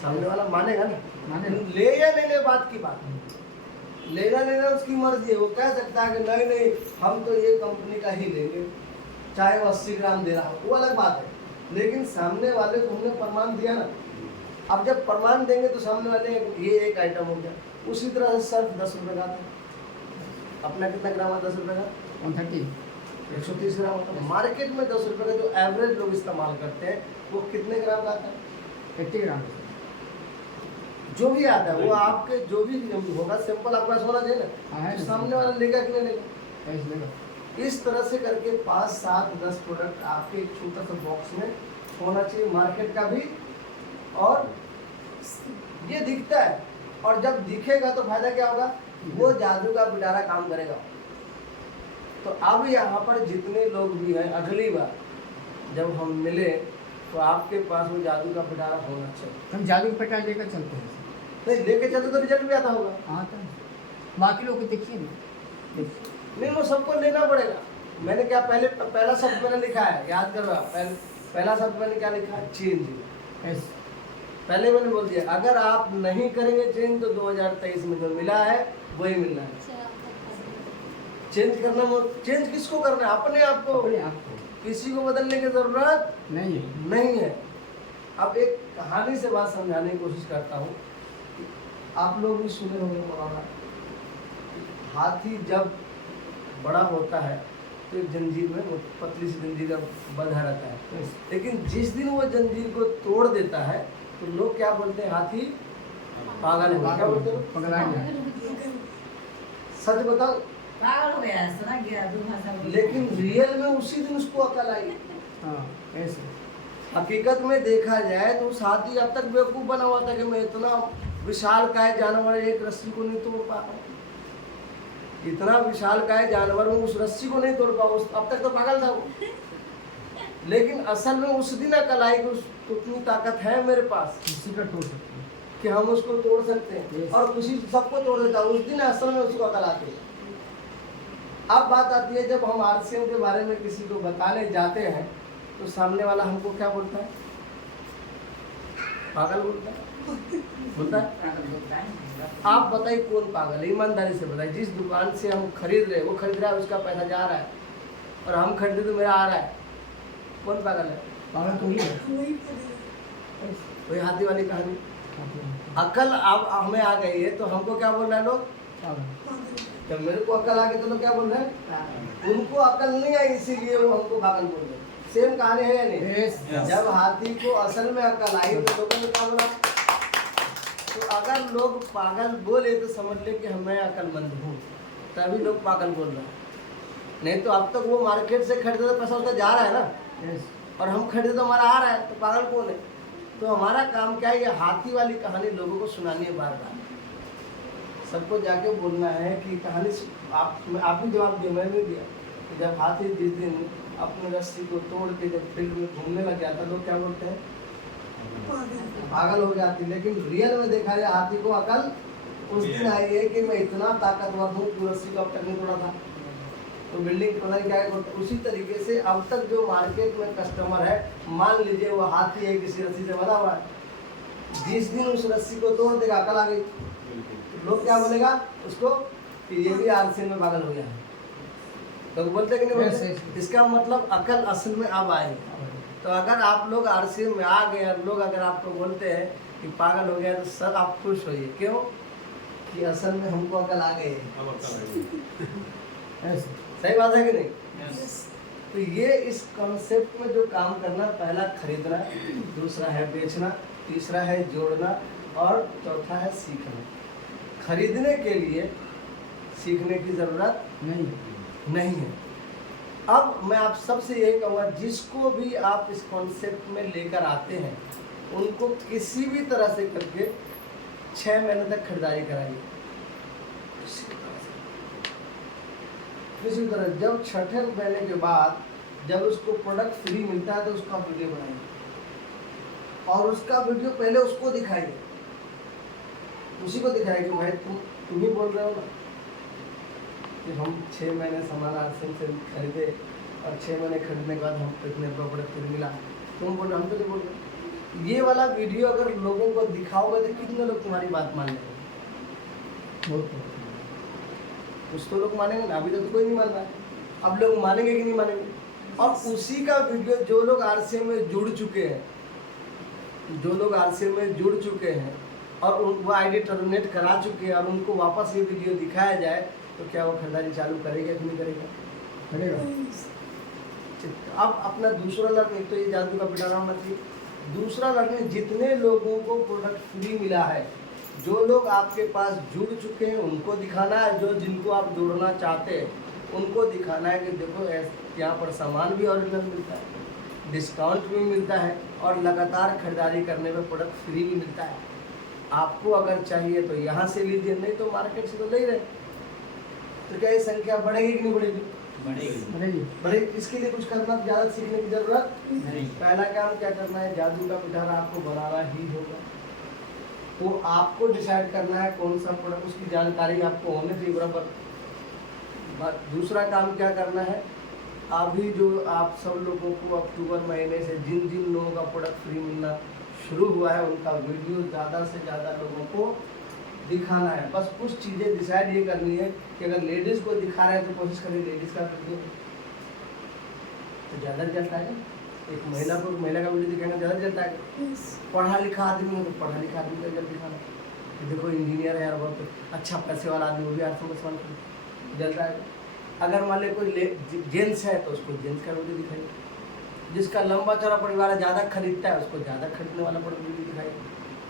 सामने वाला मानेगा ना, माने ले या नहीं ले बात की बात, लेना लेना उसकी मर्जी है। वो कह सकता है कि नहीं नहीं हम तो ये कंपनी का ही लेंगे, चाहे वो 80 ग्राम दे रहा हो, वो अलग बात है। लेकिन सामने वाले को हमने प्रमाण दिया ना, अब जब प्रमाण देंगे तो सामने वाले ये एक आइटम हो गया। उसी तरह से सर्फ 10 रुपये का था, अपना कितना ग्राम है 10 रुपये का? 130 130 ग्राम होता है। मार्केट में 10 रुपये का जो एवरेज लोग इस्तेमाल करते हैं वो कितने ग्राम का आता है? 80 ग्राम। जो भी आता है वो आपके जो भी होगा सैंपल आपके पास होना चाहिए हाँ, ना, है तो ना। सामने वाला लेगा कि नहीं लेगा? कैसे लेगा? इस तरह से करके 5, 7, 10 प्रोडक्ट आपके एक छोटा सा बॉक्स में होना चाहिए, मार्केट का भी। और ये दिखता है, और जब दिखेगा तो फायदा क्या होगा? वो जादू का पिटारा काम करेगा। तो अब यहाँ पर जितने लोग भी हैं, अगली बार जब हम मिले तो आपके पास वो जादू का पिटारा होना चाहिए। हम जादू का पटा लेकर चलते हैं। नहीं लेके चलते तो रिजल्ट भी आता होगा। हाँ तो बाकी लोग को देखिए ना, देखिए। नहीं वो सबको लेना पड़ेगा। मैंने क्या पहला शब्द मैंने लिखा है, याद करो आप। पहला शब्द मैंने क्या लिखा है? चेंज। ऐसे पहले मैंने बोल दिया अगर आप नहीं करेंगे चेंज तो 2023 में जो मिला है वही मिलना है। चेंज करना, चेंज किसको करना है? अपने आप को। अपने आप को किसी को बदलने की जरूरत नहीं है। नहीं है। अब एक कहानी से बात समझाने की कोशिश करता हूँ। आप लोग भी सुने होंगे मौलाना, हाथी जब बड़ा होता है तो एक जंजीर में, वो पतली सी जंजीर का बंधा रहता है, लेकिन जिस दिन वो जंजीर को तोड़ देता है तो लोग क्या बोलते हैं? हाथी पागल हो गया। क्या बोलते हो? पगला गया। सच बताओ, पागल हो गया, सना गया दो भाषा में। लेकिन रियल में उसी दिन उसको अकल आई। हाँ ऐसे। हकीकत में देखा जाए तो उस हाथी अब तक बेवकूफ बना हुआ था कि मैं इतना विशालकाय जानवर एक रस्सी को नहीं तोड़ पा रहा, इतना विशालकाय जानवर हूँ उस रस्सी को नहीं तोड़ पा। अब तक तो पागल था वो। लेकिन असल में उस दिन अकल आई कि उतनी ताकत है मेरे पास किसी का टूट सकते हैं। कि हम उसको तोड़ सकते हैं, और किसी सबको तोड़ देता। उस दिन असल में उसको अकल आती है। अब बात आती है जब हम आरसीएम के बारे में किसी को बताने जाते हैं तो सामने वाला हमको क्या बोलता है? पागल बोलता है। आप बताइए कौन पागल है? ईमानदारी से बताइए। जिस दुकान से हम खरीद रहे हैं वो खरीद रहा है, उसका पैसा जा रहा है, और हम खरीदे तो मेरा आ रहा है। कौन पागल है? पागल तो ही है। वही हाथी वाली कहानी। अकल अब हमें आ गई है तो हमको क्या बोल रहे हैं लोग? पागल। जब मेरे को अकल आ गई तो लोग क्या बोल रहे हैं? उनको अकल नहीं आई इसीलिए वो हमको पागल बोल रहे हैं। सेम कहानी है या नहीं? Yes. जब हाथी को असल में अकल आई तो लोगों ने क्या बोला? तो अगर लोग पागल बोले तो समझ ले कि मैं अकलमंद हूँ, तभी लोग पागल बोल रहे हैं। नहीं तो अब तक वो मार्केट से खरीदे तो पैसा उसका जा रहा है ना, Yes. और हम खरीदे तो हमारा आ रहा है, तो पागल कौन है? तो हमारा काम क्या है? ये हाथी वाली कहानी लोगों को सुनानी है बार बार। सबको जाके बोलना है कि कहानी आप भी जवाब दिए, मैं भी दिया। कि जब हाथी जिस दिन अपनी रस्सी को तोड़ के जब फील्ड में घूमने लग गया था, लोग क्या बोलते हैं? पागल हो जाती। लेकिन रियल में देखा जाए हाथी को अकल उस दिन आई है कि मैं इतना ताकतवर हूँ कि रस्सी को अब तक नहीं तोड़ा था, तो बिल्डिंग पता नहीं क्या है। उसी तरीके से अब तक जो मार्केट में कस्टमर है, मान लीजिए वो हाथी है किसी रस्सी से बंधा हुआ है, जिस दिन उस रस्सी को तोड़ देगा अकल आ गई, लोग क्या बोलेगा उसको? कि ये भी आरसीएम में पागल हो गया है। लोग बोलते कि नहीं बोलते? इसका मतलब अकल असल में अब आए। तो अगर आप लोग आरसीएम में आ गए और लोग अगर आपको बोलते हैं कि पागल हो गया तो सर आप खुश होइए। क्यों? कि असल में हमको अकल आ गई है। अब अक्ल आ गई। ऐसे। सही बात है कि नहीं? Yes. तो ये इस कॉन्सेप्ट में जो काम करना, पहला खरीदना, दूसरा है बेचना, तीसरा है जोड़ना, और चौथा है सीखना। खरीदने के लिए सीखने की ज़रूरत नहीं है। अब मैं आप सबसे यही कहूँगा, जिसको भी आप इस कॉन्सेप्ट में लेकर आते हैं उनको किसी भी तरह से करके 6 महीने तक खरीदारी कराइए। किसी भी तरह जब छठे महीने के बाद जब उसको प्रोडक्ट फ्री मिलता है तो उसका वीडियो बनाइए, और उसका वीडियो पहले उसको दिखाइए, उसी को दिखाइए कि भाई तुम ही बोल रहे हो ना कि हम 6 महीने सामान आरसीएम से खरीदे और 6 महीने खरीदने के बाद हमको इतने प्रोडक्ट फ्री मिला। तुम बोल रहे, हम तो नहीं बोल रहे। ये वाला वीडियो अगर लोगों को दिखाओगे तो कितने लोग तुम्हारी बात मान लेंगे? कुछ तो लोग मानेंगे ना, अभी तो कोई नहीं मान रहा है। अब लोग मानेंगे कि नहीं मानेंगे? और उसी का वीडियो जो लोग आरसीएम में जुड़ चुके हैं, जो लोग आरसीएम में जुड़ चुके हैं और वो आईडी टर्मिनेट करा चुके हैं और उनको वापस ये वीडियो दिखाया जाए तो क्या वो खरीदारी चालू करेगा कि नहीं करेगा? करेगा। अब अपना दूसरा लर्निंग, एक तो ये जादू का पिटारा होना चाहिए। दूसरा लर्निंग, जितने लोगों को प्रोडक्ट फ्री मिला है, जो लोग आपके पास जुड़ चुके हैं उनको दिखाना है, जो जिनको आप जोड़ना चाहते हैं उनको दिखाना है कि देखो यहाँ पर सामान भी ओरिजिनल मिलता है, डिस्काउंट भी मिलता है और लगातार खरीदारी करने में प्रोडक्ट फ्री भी मिलता है। आपको अगर चाहिए तो यहाँ से लीजिए, नहीं तो मार्केट से तो ले ही रहे। तो क्या ये संख्या बढ़ेगी कि नहीं बढ़ेगी? बढ़ेगी। बढ़ेगी। इसके लिए कुछ करना, ज़्यादा सीखने की जरूरत नहीं। पहला काम क्या करना है, जादू का पिटारा आपको बनाना ही होगा। तो आपको डिसाइड करना है कौन सा प्रोडक्ट, उसकी जानकारी आपको होनी चाहिए बराबर। दूसरा काम क्या करना है, अभी जो आप सब लोगों को अक्टूबर महीने से जिन जिन लोगों का प्रोडक्ट फ्री मिलना शुरू हुआ है उनका वीडियो ज़्यादा से ज़्यादा लोगों को दिखाना है। बस कुछ चीज़ें डिसाइड ये करनी है कि अगर लेडीज़ को दिखा रहे हैं तो कोशिश करें लेडीज़ का वीडियो तो ज़्यादा चलता है। एक महिला को महिला का वीडियो दिखाएंगे ज़्यादा चलता है। पढ़ा लिखा आदमी हो तो पढ़ा लिखा आदमी का जल्दी दिखाना, देखो इंजीनियर है यार, बहुत अच्छा पैसे वाला आदमी, वो भी यार समझ जलता है। अगर मान ली कोई जेंट्स है तो उसको जेंट्स का वीडियो दिखाइए, जिसका लंबा चौड़ा परिवार है, ज़्यादा खरीदता है उसको ज़्यादा खरीदने वाला प्रोडक्ट वीडियो दिखाइए,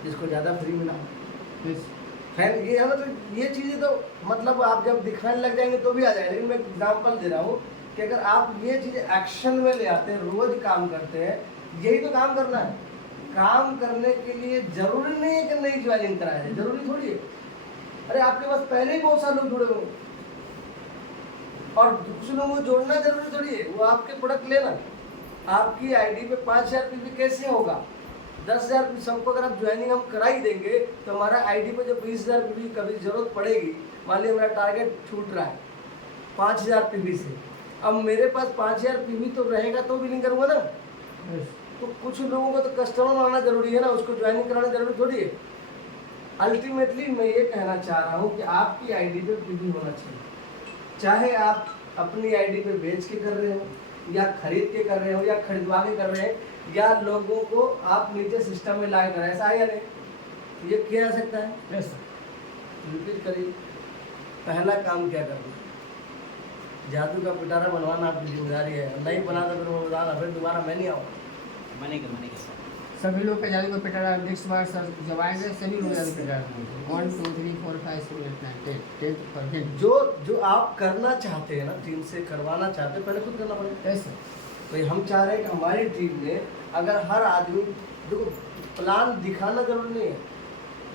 जिसको ज़्यादा फ्री मिला। खैर ये है, मतलब ये चीज़ें तो मतलब आप जब दिखाने लग जाएंगे तो भी आ जाएगा। लेकिन मैं एग्जाम्पल दे रहा हूँ कि अगर आप ये चीज़ें एक्शन में ले आते हैं, रोज़ काम करते हैं, यही तो काम करना है। काम करने के लिए जरूरी नहीं है कि नई ज्वाइनिंग कराया है, जरूरी थोड़ी है। अरे आपके पास पहले ही बहुत सारे लोग जुड़े हुए और कुछ लोगों को जोड़ना जरूरी थोड़ी है। वो आपके प्रोडक्ट लेना, आपकी आईडी पे 5000 पीवी कैसे होगा? 10,000 सबको अगर आप ज्वाइनिंग हम करा ही देंगे तो हमारा आईडी पे जो 20,000 पीवी कभी जरूरत पड़ेगी, मान लीजिए मेरा टारगेट छूट रहा है 5,000 पीवी से, अब मेरे पास 5,000 पीवी तो रहेगा तो बिलिंग करूँगा ना। तो कुछ लोगों को तो कस्टमर बनाना जरूरी है ना, उसको ज्वाइनिंग कराना जरूरी थोड़ी है। अल्टीमेटली मैं ये कहना चाह रहा हूँ कि आपकी आईडी पे पीवी होना चाहिए, चाहे आप अपनी आईडी पे बेच के कर रहे हो या खरीद के कर रहे हो या खरीदवा के कर रहे हैं या लोगों को आप नीचे सिस्टम में लाए कर रहे हैं, ऐसा है या नहीं? ये किया जा सकता है। रिपीट करिए, पहला काम क्या करना, जादू का पिटारा बनवाना आपकी जिम्मेदारी है। नहीं बना तो फिर वो बताना, फिर दोबारा मैं नहीं आऊँगा। बनेगा सभी लोग का जादू का पिटारा नेक्स्ट बार सर जब आएंगे सभी लोग जादू पिटारा 1 2 3 4 5 6 7 8 9 10%। जो आप करना चाहते हैं ना, टीम से करवाना चाहते हैं, पहले खुद करना पड़ेगा। कैसे? तो हम चाह रहे हैं कि हमारी टीम में अगर हर आदमी, देखो प्लान दिखाना जरूरी नहीं है,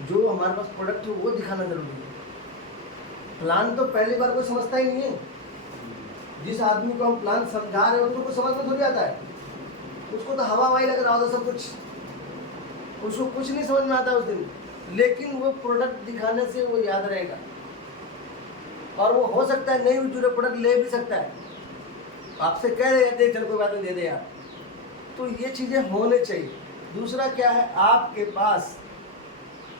जो हमारे पास प्रोडक्ट है वो दिखाना जरूरी है। प्लान तो पहली बार कोई समझता ही नहीं है। जिस आदमी को हम प्लान समझा रहे हो तो कुछ समझ में थोड़ी आता है, उसको तो हवा हवाई लग रहा होता सब कुछ, उसको कुछ नहीं समझ में आता उस दिन, लेकिन वो प्रोडक्ट दिखाने से वो याद रहेगा और वो हो सकता है नहीं भी जुड़े प्रोडक्ट ले भी सकता है। आपसे कह रहे हैं चल कोई बात नहीं दे दे यार, तो ये चीज़ें होने चाहिए। दूसरा क्या है, आपके पास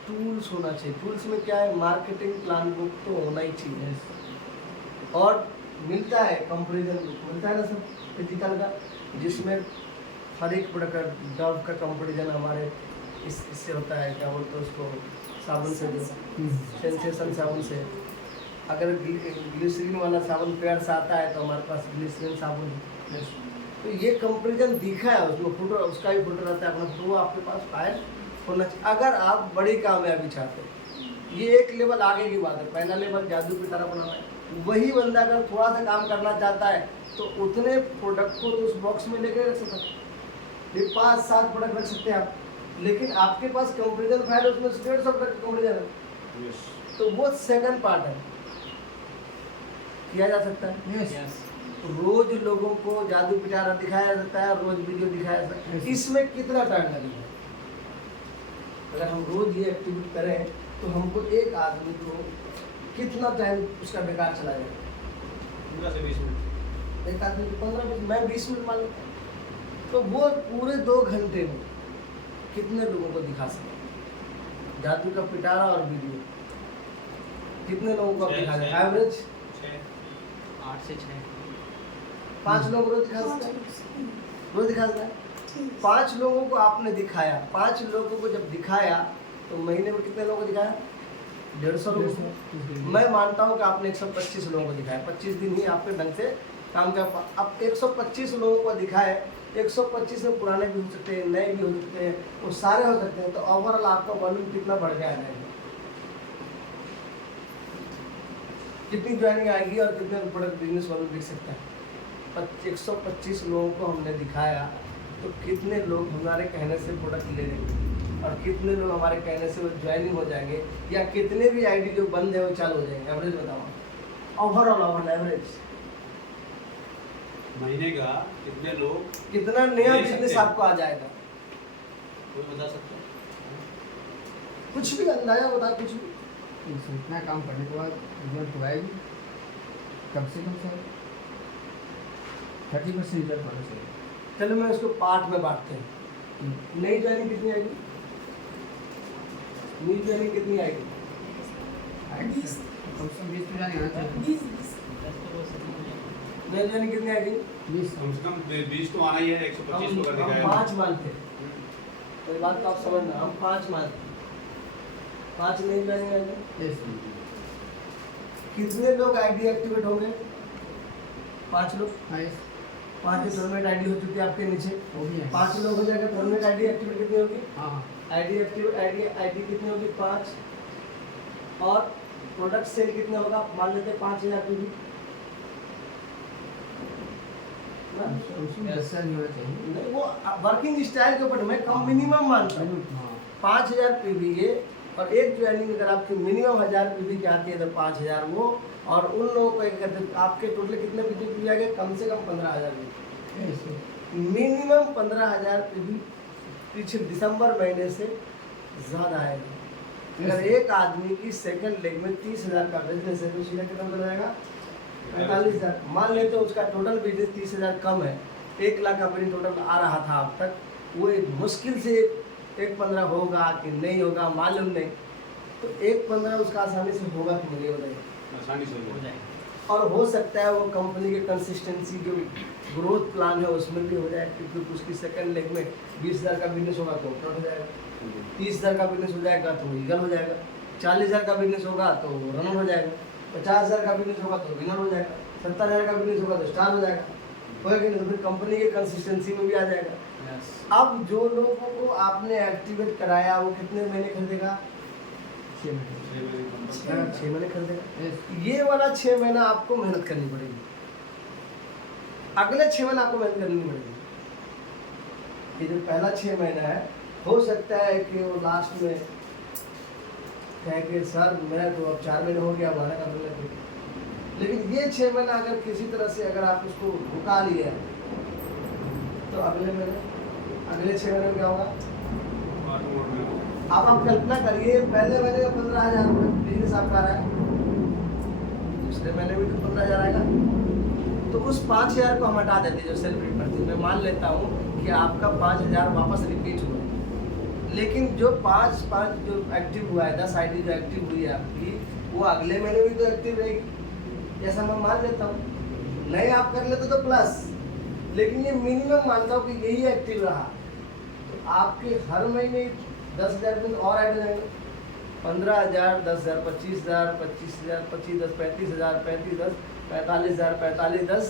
टूल्स होना चाहिए। टूल्स में क्या है, मार्केटिंग प्लान बुक तो होना ही चाहिए और मिलता है कंपैरिजन बुक मिलता है ना सर फिजिकल का, जिसमें हर एक प्रोडक्ट डव का कंपैरिजन हमारे इससे होता है, क्या बोलते हैं उसको, साबुन से, जो सेंसेशन साबुन से। अगर ग्लिसरीन वाला साबुन पेड़ से आता है तो हमारे पास ग्लिसरीन साबुन है। तो ये कंपैरिजन दिखा है, उसमें फोटो, उसका भी फोटो रहता है अपना, तो वो आपके पास फाइल होना चाहिए अगर आप बड़ी कामयाबी चाहते हैं। ये एक लेवल आगे की बात है। पहला लेवल जादू की तरह बनाना है। वही बंदा अगर थोड़ा सा काम करना चाहता है तो उतने प्रोडक्ट को तो उस बॉक्स में लेके रख सकता है, 5-7 प्रोडक्ट रख सकते हैं आप, लेकिन आपके पास कंपैरिजन फाइल उसमें 150 प्रोडक्ट कंपैरिजन है, तो वो सेकंड पार्ट है, किया जा सकता है। रोज लोगों को जादू पिटारा दिखाया जाता है, रोज वीडियो दिखाया जाता है। इसमें कितना टाइम लगेगा? अगर हम रोज ये एक्टिविटी करें तो हमको एक आदमी को कितना टाइम उसका बेकार चला जाएगा? 15 से 20 मिनट। एक आदमी को 15 मिनट, मैं 20 मिनट मान लेता हूँ। तो वो पूरे 2 घंटे में कितने लोगों को दिखा सकते? जादू का पिटारा और वीडियो कितने लोगों को आप दिखा सकते? एवरेज 8 से 6 5 लोग रोज दिखा सकते हैं, रोज दिखा सकते हैं। 5 लोगों को आपने दिखाया, 5 लोगों को जब दिखाया तो महीने में कितने लोगों को दिखाया? 150 लोगों को। मैं मानता हूँ कि आपने 125 लोगों को दिखाया, 25 दिन ही आपने ढंग से काम किया। अब 125 लोगों को दिखाए, 125 में पुराने भी हो सकते हैं, नए भी हो सकते हैं, वो सारे हो सकते हैं, तो ओवरऑल आपका वॉल्यूम कितना बढ़ गया है? कितनी ज्वाइनिंग आएगी और कितने प्रोडक्ट बिजनेस वॉल्यूम दिख सकता है? 125 लोगों को हमने दिखाया तो कितने लोग हमारे कहने से प्रोडक्ट ले लेंगे और कितने लोग हमारे कहने से वो ज्वाइनिंग हो जाएंगे, या कितने भी आईडी जो बंद है वो चालू हो जाएंगे? एवरेज बताओ, ओवरऑल एवरेज महीने का कितने लोग कितना नया ले बिजनेस सकते हैं? आपको आ जाएगा? कोई बता सकता है? कुछ भी अंदाजा बता, कुछ भी। इतना काम करने के बाद रिजल्ट तो आएगी कम से कम सर 30% रिजल्ट होना चाहिए। चलो मैं उसको पार्ट में बांटते हैं। नई ज्वाइनिंग कितनी आएगी? नई ज्वाइनिंग कितनी आएगी? कम से कम 20 तो जाने आना चाहिए। नई ज्वाइनिंग कितनी आएगी? 20 कम से कम 20 तो आना ही है। 125 को कर हम दिखाया 5 मानते, तो बात तो आप समझना, हम 5 मानते, 5 नई ज्वाइनिंग आएगी। yes, कितने लोग आईडी एक्टिवेट होंगे? 5 लोग। हाँ, yes, 5 परमानेंट आईडी हो चुकी है आपके नीचे, वो भी है। 5 लोग हो जाएगा। परमानेंट आईडी एक्टिवेट कितनी होगी? हाँ आईडी एक्टिव आईडी कितनी होगी? 5। और प्रोडक्ट सेल कितना होगा? मान लेते हैं 5000 की भी ना? उसमें 10,000 नहीं होना चाहिए। नहीं, वो वर्किंग स्टाइल के ऊपर मैं कम मिनिमम मानता हूँ। हाँ 5000 पीवी और एक ज्वाइनिंग अगर आपकी मिनिमम 1000 पीवी की आती है तो 5000 वो, और उन लोगों को एक करते आपके टोटल कितने पीवी आ गए? कम से कम 15000 yes, मिनिमम 15000 पीवी पीछे दिसंबर महीने से ज़्यादा आएगा। अगर एक आदमी की सेकंड लेग में 30,000 का बिजनेस है तो सीधा कितना हो जाएगा? 45,000। मान लेते हैं उसका टोटल बिजनेस 30,000 कम है, 1 लाख का बिजनेस टोटल आ रहा था अब तक, वो एक मुश्किल से 1.15 होगा कि नहीं होगा मालूम नहीं, तो 1.15 उसका आसानी से होगा कि नहीं होगा? आसानी से हो जाए। और हो सकता है वो कंपनी के कंसिस्टेंसी जो ग्रोथ प्लान है उसमें भी हो जाए, क्योंकि उसकी सेकंड लेग में 20,000 का बिजनेस होगा तो उपलब्ध हो जाएगा, 30,000 का बिजनेस हो जाएगा तो ईगल हो जाएगा, 40,000 का बिजनेस होगा तो रनर हो जाएगा, 50,000 का बिजनेस होगा तो विनर हो जाएगा, 70,000 का बिजनेस होगा तो स्टार हो जाएगा, होगा कि नहीं? तो फिर कंपनी के कंसिस्टेंसी में भी आ जाएगा। अब जो लोगों को आपने एक्टिवेट कराया वो कितने महीने खरीदेगा? 6 महीने। 6 महीने खरीदेगा। Yes, ये वाला 6 महीना आपको मेहनत करनी पड़ेगी, अगले 6 महीने आपको मेहनत करनी पड़ेगी। ये जो पहला 6 महीना है, हो सकता है कि वो लास्ट में कहे कि सर मैं तो अब 4 महीने हो गया हमारा कर लेते, लेकिन ये 6 महीना अगर किसी तरह से अगर आप उसको रुका लिए तो अगले 6 महीने में क्या होगा? अब आप कल्पना करिए, पहले महीने में 15,000 रुपये बिजनेस आपका आ रहा है, दूसरे महीने में तो 15,000 आएगा, तो उस 5,000 को हम हटा देते हैं जो सेल्फ रिपर्टी। मैं मान लेता हूँ कि आपका 5,000 वापस रिपीट हुआ, लेकिन जो 5 जो एक्टिव हुआ है, 10 आईडी जो एक्टिव हुई है आपकी, वो अगले महीने भी तो एक्टिव रहेगी, ऐसा मैं मान लेता हूँ। नए आप कर लेते तो प्लस, लेकिन ये मिनिमम मानता हूँ कि यही एक्टिव रहा, तो आपके हर महीने 10,000 बिल और ऐड हो जाएंगे। 15,000, 10,000, 25,000, 25,000, 25, 10, 35,000, 35, 10, 45,000, 45, 10,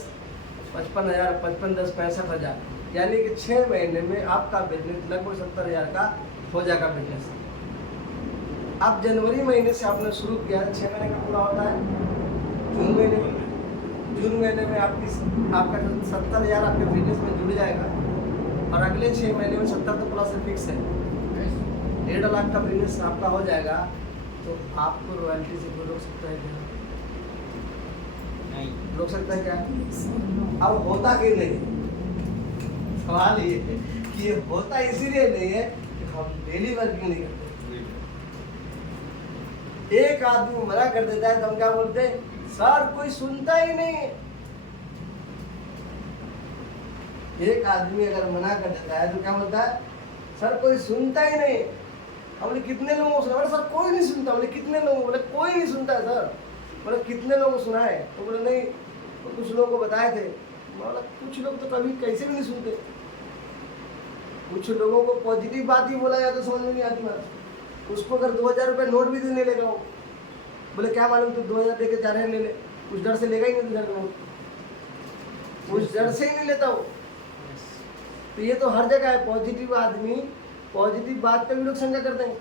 55,000, 55, 10, 65,000, यानी कि 6 महीने में आपका बिजनेस लगभग 70,000 का हो जाएगा बिजनेस। अब जनवरी महीने से आपने शुरू किया, 6 महीने का पूरा होता है जून महीने में आपका 70,000 आपके बिजनेस में जुड़ जाएगा, और अगले 6 महीने में 70 तो प्लस फिक्स है, 1.5 लाख का बिजनेस आपका हो जाएगा। तो आपको रॉयल्टी से कोई रोक सकता है क्या? नहीं रोक सकता है क्या? अब होता कि नहीं, सवाल ये है कि ये होता इसीलिए नहीं है कि हम डेली वर्किंग नहीं करते। एक आदमी मना कर देता है तो हम क्या बोलते हैं? सर कोई सुनता ही नहीं है। एक आदमी अगर मना कर देता है तो क्या बोलता है, सर कोई सुनता ही नहीं। हमने कितने लोगों को सुना, बोले सर कोई नहीं सुनता। बोले कितने लोगों, बोले कोई नहीं सुनता है सर। बोले कितने लोगों को सुनाए, तो बोले नहीं तो कुछ लोगों को बताए थे। बोला कुछ लोग तो कभी कैसे भी नहीं सुनते, कुछ लोगों को पॉजिटिव बात ही बोला जाए तो समझ में नहीं आती बात। उसको अगर 2000 रुपये नोट भी देने लेगा वो, बोले क्या मालूम तू 2000 दे के जा रहे ले ले, उस डर से लेगा ही नहीं 2000 का नोट, उस डर से ही नहीं लेता वो। तो ये तो हर जगह है, पॉजिटिव आदमी पॉजिटिव बात पे भी लोग शंका करते हैं।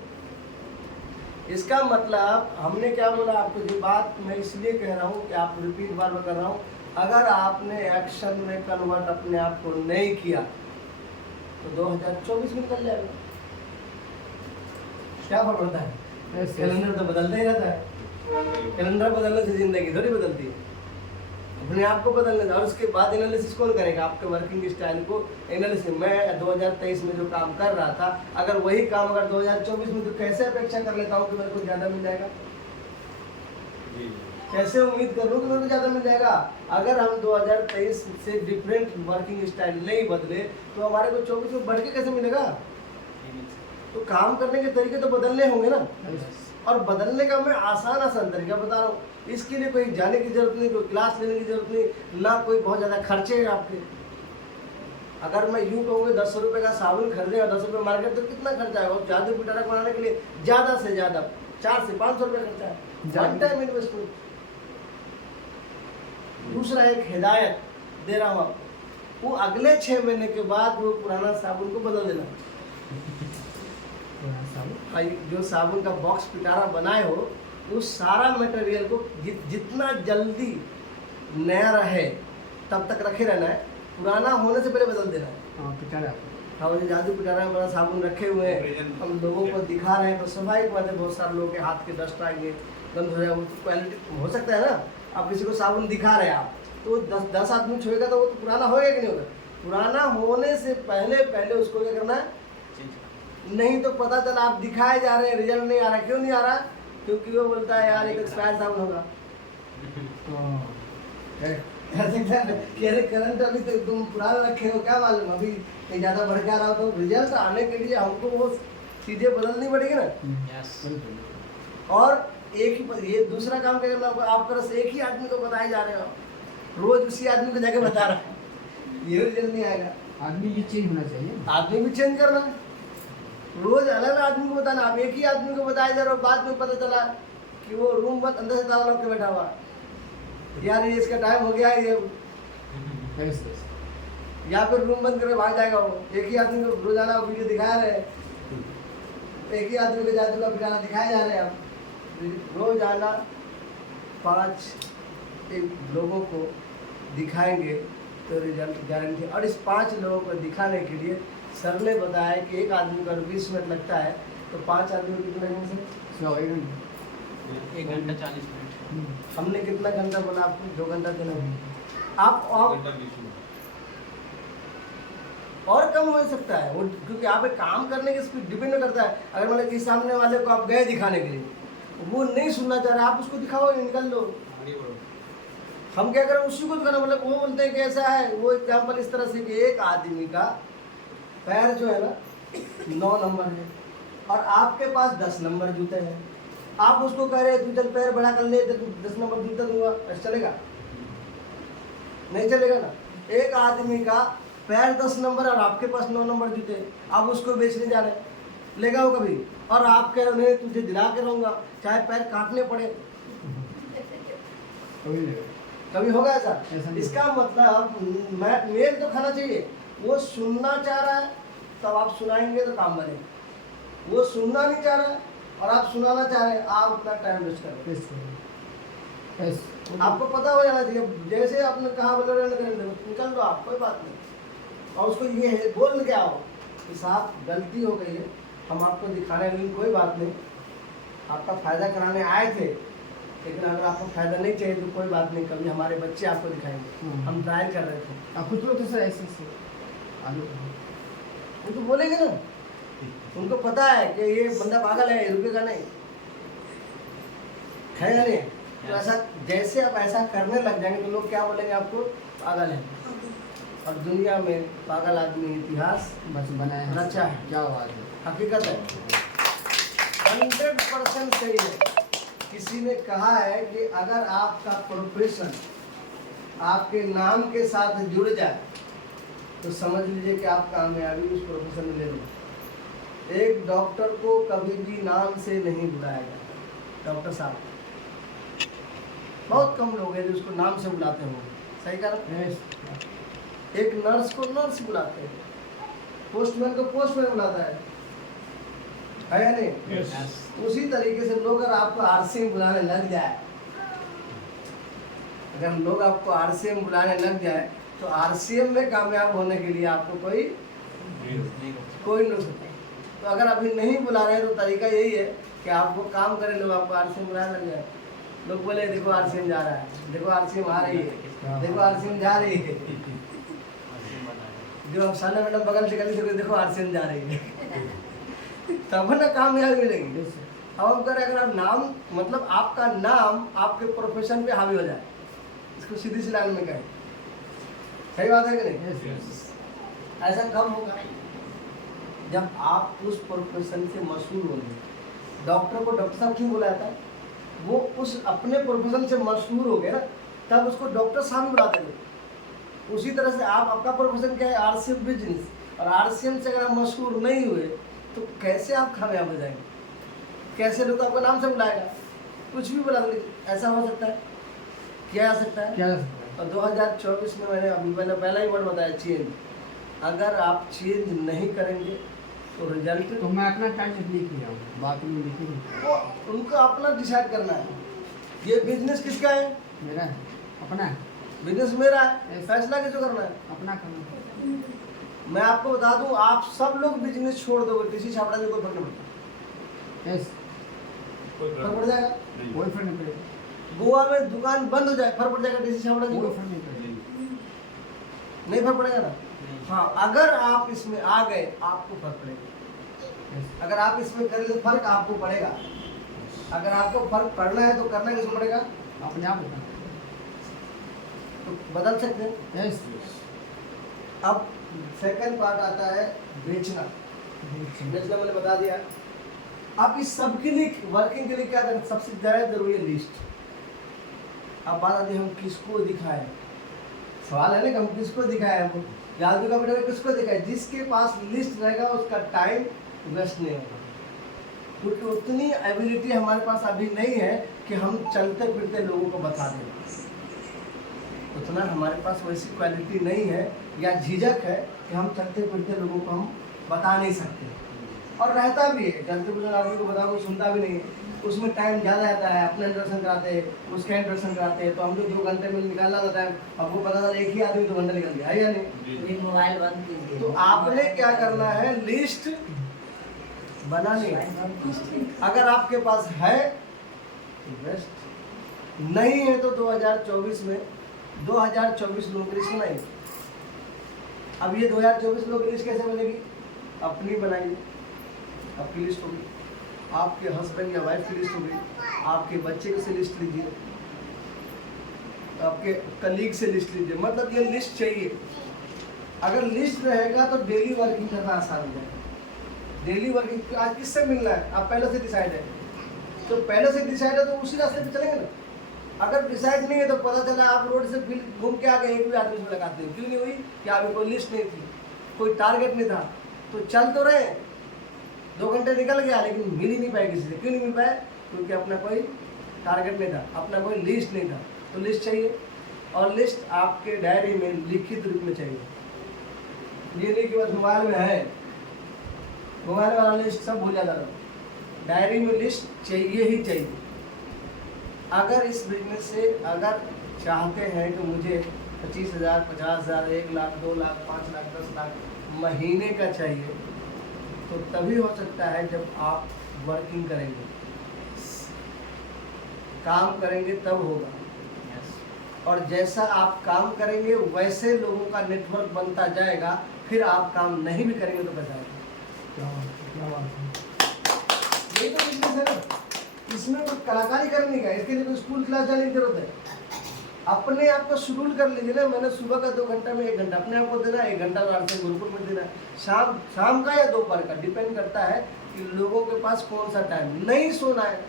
इसका मतलब हमने क्या बोला आपको, जो बात मैं इसलिए कह रहा हूँ कि आप रिपीट बार बार कर रहा हूँ, अगर आपने एक्शन में कन्वर्ट अपने आप को नहीं किया तो 2024 में निकल जाएगा। क्या फर्क पड़ता है, कैलेंडर तो बदलता ही रहता है। कैलेंडर बदलने से जिंदगी थोड़ी बदलती है, अपने आप को बदलने से। और उसके बाद एनालिसिस कौन करेगा आपके वर्किंग स्टाइल को एनालिसिस। मैं 2023 में जो काम कर रहा था, अगर वही काम अगर 2024 में, तो कैसे अपेक्षा कर लेता हूँ कि मेरे को ज़्यादा मिल जाएगा, कैसे उम्मीद कर लूँ कि मेरे को ज़्यादा मिल जाएगा। अगर हम 2023 से डिफरेंट वर्किंग स्टाइल नहीं बदले तो हमारे को 24 में बढ़ के कैसे मिलेगा। तो काम करने के तरीके तो बदलने होंगे ना, और बदलने का मैं आसान तरीका बता रहा हूँ। इसके लिए कोई जाने की जरूरत नहीं, कोई क्लास लेने की जरूरत नहीं, ना कोई बहुत ज़्यादा खर्चे हैं आपके। अगर मैं यूँ कहूँगी 10 रुपये का साबुन खरीदेगा 10 रुपये मार्केट, तो कितना खर्चा आएगा। और जादू पिटारा बनाने के लिए ज़्यादा से ज़्यादा 400 से 500 रुपये खर्चा है, वन टाइम इन्वेस्टमेंट। दूसरा एक हिदायत दे रहा हूँ आपको, वो अगले 6 महीने के बाद वो पुराना साबुन को बदल देना। जो साबुन का बॉक्स पिटारा बनाए हो, उस सारा मटेरियल को जितना जल्दी नया रहे तब तक रखे रहना है, पुराना होने से पहले बदल देना है। पिटारा, हाँ, वो जादू पिटारा में बड़ा साबुन रखे हुए हैं, हम लोगों को दिखा रहे हैं, तो स्वाभाविक बात है बहुत सारे लोगों के हाथ के डस्ट आएंगे, गंद हो जाएगा, क्वालिटी हो सकता है ना। आप किसी को साबुन दिखा रहे हैं आप, तो 10 आदमी छुएगा तो वो तो पुराना होएगा कि नहीं होगा। पुराना होने से पहले उसको क्या करना है, नहीं तो पता चला आप दिखाए जा रहे हैं, रिजल्ट नहीं आ रहा। क्यों नहीं आ रहा, क्योंकि वो बोलता है यार एक एक्सपायर साबुन होगा। कि अरे करंट अभी तो तुम पुराना रखे हो, क्या मालूम अभी ज़्यादा बढ़ के आ रहा हो। तो रिजल्ट आने के लिए हमको वो चीज़ें बदलनी पड़ेगी ना। और एक ही, ये दूसरा काम क्या करना, आप तरफ से एक ही आदमी को बताए जा रहे हो, रोज उसी आदमी को जाके बता रहा है, ये रिजल्ट नहीं आएगा। आदमी भी चेंज होना चाहिए, आदमी भी चेंज करना है, रोज अलग आदमी को बताना। आप एक ही आदमी को बताए जा रहे हो, बाद में पता चला कि वो रूम बंद अंदर से ताला लगा के बैठा हुआ, यार ये इसका टाइम हो गया है, ये या फिर रूम बंद करके भाग जाएगा वो। एक ही आदमी को रोजाना वीडियो दिखा रहे हैं, एक ही आदमी को जादू का पिटारा दिखाए जा रहे हैं। आप रोजाना 5 लोगों को दिखाएंगे तो रिजल्ट गारंटी। और इस 5 लोगों को दिखाने के लिए सर ने बताया कि एक आदमी का 20 मिनट लगता है, तो 5 आदमी को कितना लगेंगे सर? 1 घंटा 40 मिनट। हमने कितना घंटा बोला आपको? 2 घंटा देना है। आप और कम हो सकता है वो, क्योंकि आप एक काम करने की स्पीड डिपेंड करता है। अगर मतलब कि सामने वाले को आप गए दिखाने के लिए, वो नहीं सुनना चाह रहा, आप उसको दिखाओ, निकल लो। हम क्या करें, उसी को दिखाना। मतलब वो बोलते हैं कि ऐसा है, वो एग्जाम्पल इस तरह से कि एक आदमी का पैर जो है ना 9 नंबर है और आपके पास 10 नंबर जूते हैं। आप उसको कह रहे हैं तू चल पैर बड़ा कर ले, 10 नंबर जूता दूंगा, ऐसा चलेगा? नहीं चलेगा ना। एक आदमी का पैर 10 नंबर और आपके पास 9 नंबर जूते, आप उसको बेचने जा रहे हैं, लेगा वो कभी? और आप कह रहे हैं तुझे दिला के रहूँगा, चाहे पैर काटने पड़े, कभी होगा ऐसा? इसका मतलब मेल तो खाना चाहिए। वो सुनना चाह रहा है तब आप सुनाएंगे तो काम बनेगा। वो सुनना नहीं चाह रहा है और आप सुनाना चाह रहे हैं, आप अपना टाइम वेस्ट कर रहे हैं। आपको पता हो जाना चाहिए, जैसे आपने कहा बोले निकल लो आप, कोई बात नहीं। और उसको ये बोल के आओ कि साहब गलती हो गई है, हम आपको दिखाने के लिए कोई बात नहीं, आपका फ़ायदा कराने आए थे, लेकिन अगर आपको फ़ायदा नहीं चाहिए तो कोई बात नहीं, कभी हमारे बच्चे आपको दिखाएंगे, हम ट्रायल कर रहे थे। कुछ लोग तो सर ऐसे वो तो बोलेंगे ना, उनको पता है कि ये बंदा पागल है, रुकेगा नहीं, खाएगा नहीं। तो ऐसा जैसे आप ऐसा करने लग जाएंगे तो लोग क्या बोलेंगे आपको? पागल है। और दुनिया में पागल आदमी इतिहास बस बनाए हैं। रचा है। क्या बात है। हकीकत है, 100% सही है। किसी ने कहा है कि अगर आपका प्रोफेशन आपके नाम के साथ जुड़ जाए तो समझ लीजिए कि आप कामयाबी उस प्रोफेशन में ले लो। एक डॉक्टर को कभी भी नाम से नहीं बुलाया जाता। डॉक्टर साहब, बहुत कम लोग हैं जो उसको नाम से बुलाते होंगे, सही कहा। एक नर्स को नर्स बुलाते हैं, पोस्टमैन को पोस्टमैन बुलाता है या नहीं? Yes. उसी तरीके से लोग अगर आपको आरसीएम बुलाने लग जाए, अगर लोग आपको आरसीएम बुलाने लग जाए तो आरसीएम में कामयाब होने के लिए आपको कोई नहीं हो सकता। तो अगर अभी नहीं बुला रहे हैं तो तरीका यही है कि आपको काम करें, लोग आपको आरसीएम बुलाने लग जाए। लोग बोले देखो आरसीएम जा रहा है, देखो आरसीएम आ रही है, देखो आरसीएम जा रही है। जो हम साले मैडम बगल से गली से देखो आरसीएम जा रही है, तब ना कामयाबी मिलेगी। अब हम करें, अगर आप नाम मतलब आपका नाम आपके प्रोफेशन पे हावी हो जाए, इसको सीधी सी लाइन में कहें, सही बात है कि नहीं? ऐसा कब होगा? जब आप उस प्रोफेशन से मशहूर होंगे। डॉक्टर को डॉक्टर साहब क्यों बुलाया था? वो उस अपने प्रोफेशन से मशहूर हो गए ना, तब उसको डॉक्टर साहब ही बुलाते थे। उसी तरह से आप, आपका प्रोफेशन क्या है? RCM business. और आरसीएम से अगर आप मशहूर नहीं हुए तो कैसे आप कामयाब हो जाएंगे? कैसे लोग आपका नाम से बुलाएगा? कुछ भी बुला दे, ऐसा हो सकता है? क्या आ सकता है? क्या और 2024 में मैंने पहला ही वर्ड बताया, चेंज। अगर आप चेंज नहीं करेंगे तो रिजल्ट तो मैं अपना टाइम से लिख लिया हूँ, बात में लिखी नहीं। वो उनको अपना डिसाइड करना है। ये बिजनेस किसका है? मेरा है, अपना है, बिजनेस मेरा है, फैसला किसको करना है? अपना करना। मैं आपको बता दूं, आप सब लोग बिजनेस छोड़ दोगे, किसी छापड़ा में कोई फर्क नहीं पड़ता। यस, फर्क पड़ जाएगा? कोई फर्क नहीं पड़ेगा, गोवा में दुकान बंद हो जाए, फर्क पड़ जाएगा किसी छापड़ा जी कोई को? फर्क नहीं पड़ेगा। नहीं फर्क पड़ेगा ना? हाँ, अगर आप इसमें आ गए आपको फर्क पड़ेगा। यस, अगर आप इसमें करें तो फर्क आपको पड़ेगा। अगर आपको फर्क पड़ना है तो करना किसको पड़ेगा? अपने आप होगा। तो बदल सकते हैं। यस, अब सेकंड पार्ट आता है बेचना। बेचना मैंने बता दिया। अब इस सब के लिए, वर्किंग के लिए क्या करना सबसे ज़्यादा जरूरी है? लिस्ट। अब बात आती है हम किसको दिखाएं। सवाल है ना कि हम किसको दिखाएं? हमको याद का बेटा किसको दिखाएं? जिसके पास लिस्ट रहेगा उसका टाइम वेस्ट नहीं होगा, क्योंकि उतनी एबिलिटी हमारे पास अभी नहीं है कि हम चलते फिरते लोगों को बता दें। उतना हमारे पास वैसी क्वालिटी नहीं है या झिझक है कि हम चलते फिरते लोगों को हम बता नहीं सकते। और रहता भी है, चलते फिरते आदमी को बताओ, सुनता भी नहीं है, उसमें टाइम ज़्यादा रहता है। अपना इंट्रोडक्शन कराते हैं, उसका इंट्रोडक्शन कराते हैं, तो हम जो 2 घंटे में निकालना होता है, अब वो पता था एक ही आदमी 2 घंटे निकल गया है या नहीं? ये मोबाइल बंद कीजिए। तो आपने क्या करना है? लिस्ट बनानी है। अगर आपके पास है तो बेस्ट, नहीं है तो 2024 में 2024 लोगों की लिस्ट बनाइए। अब ये 2024 लोगों की लिस्ट कैसे बनेगी? अपनी बनाइए, आपकी लिस्ट होगी, आपके हस्बैंड या वाइफ की लिस्ट होगी, आपके बच्चे से लिस्ट लीजिए, आपके कलीग से लिस्ट लीजिए। मतलब ये लिस्ट चाहिए। अगर लिस्ट रहेगा तो डेली वर्किंग करना आसान हो जाएगा। डेली वर्किंग आज किससे मिलना है आप पहले से डिसाइड है, तो पहले से डिसाइड है तो उसी रास्ते पे चलेंगे ना। अगर डिसाइड नहीं है तो पता चला आप रोड से फिर घूम के आ गए, एक भी आदमी से मुलाकात नहीं, क्यों नहीं हुई? कि आपकी कोई लिस्ट नहीं थी, कोई टारगेट नहीं था, तो चल तो रहे, 2 घंटे निकल गया लेकिन मिल ही नहीं पाए किसी से। क्यों नहीं मिल पाए? क्योंकि अपना कोई टारगेट नहीं था, अपना कोई लिस्ट नहीं था। तो लिस्ट चाहिए, और लिस्ट आपके डायरी में लिखित रूप में चाहिए। ये नहीं कि बस मोबाइल में है, मोबाइल वाला लिस्ट सब भूल जाता था। डायरी में लिस्ट चाहिए ही चाहिए। अगर इस बिजनेस से अगर चाहते हैं कि मुझे 25,000, 50,000, 1 लाख, 2 लाख, 5 लाख, 10 लाख महीने का चाहिए, तो तभी हो सकता है जब आप वर्किंग करेंगे, काम करेंगे तब होगा। और जैसा आप काम करेंगे वैसे लोगों का नेटवर्क बनता जाएगा, फिर आप काम नहीं भी करेंगे तो कैसा आएगा? क्या बात है। यही तो बिजनेस है ना। इसमें कोई कलाकारी करने का, इसके लिए कोई स्कूल क्लास जाने की जरूरत है? अपने आप को शेड्यूल कर लीजिए ना, मैंने सुबह का 2 घंटा में 1 घंटा अपने आप को देना, 1 घंटा आरसीएम गुरुकुल में देना, शाम का या दोपहर का, डिपेंड करता है कि लोगों के पास कौन सा टाइम। नहीं सोना है,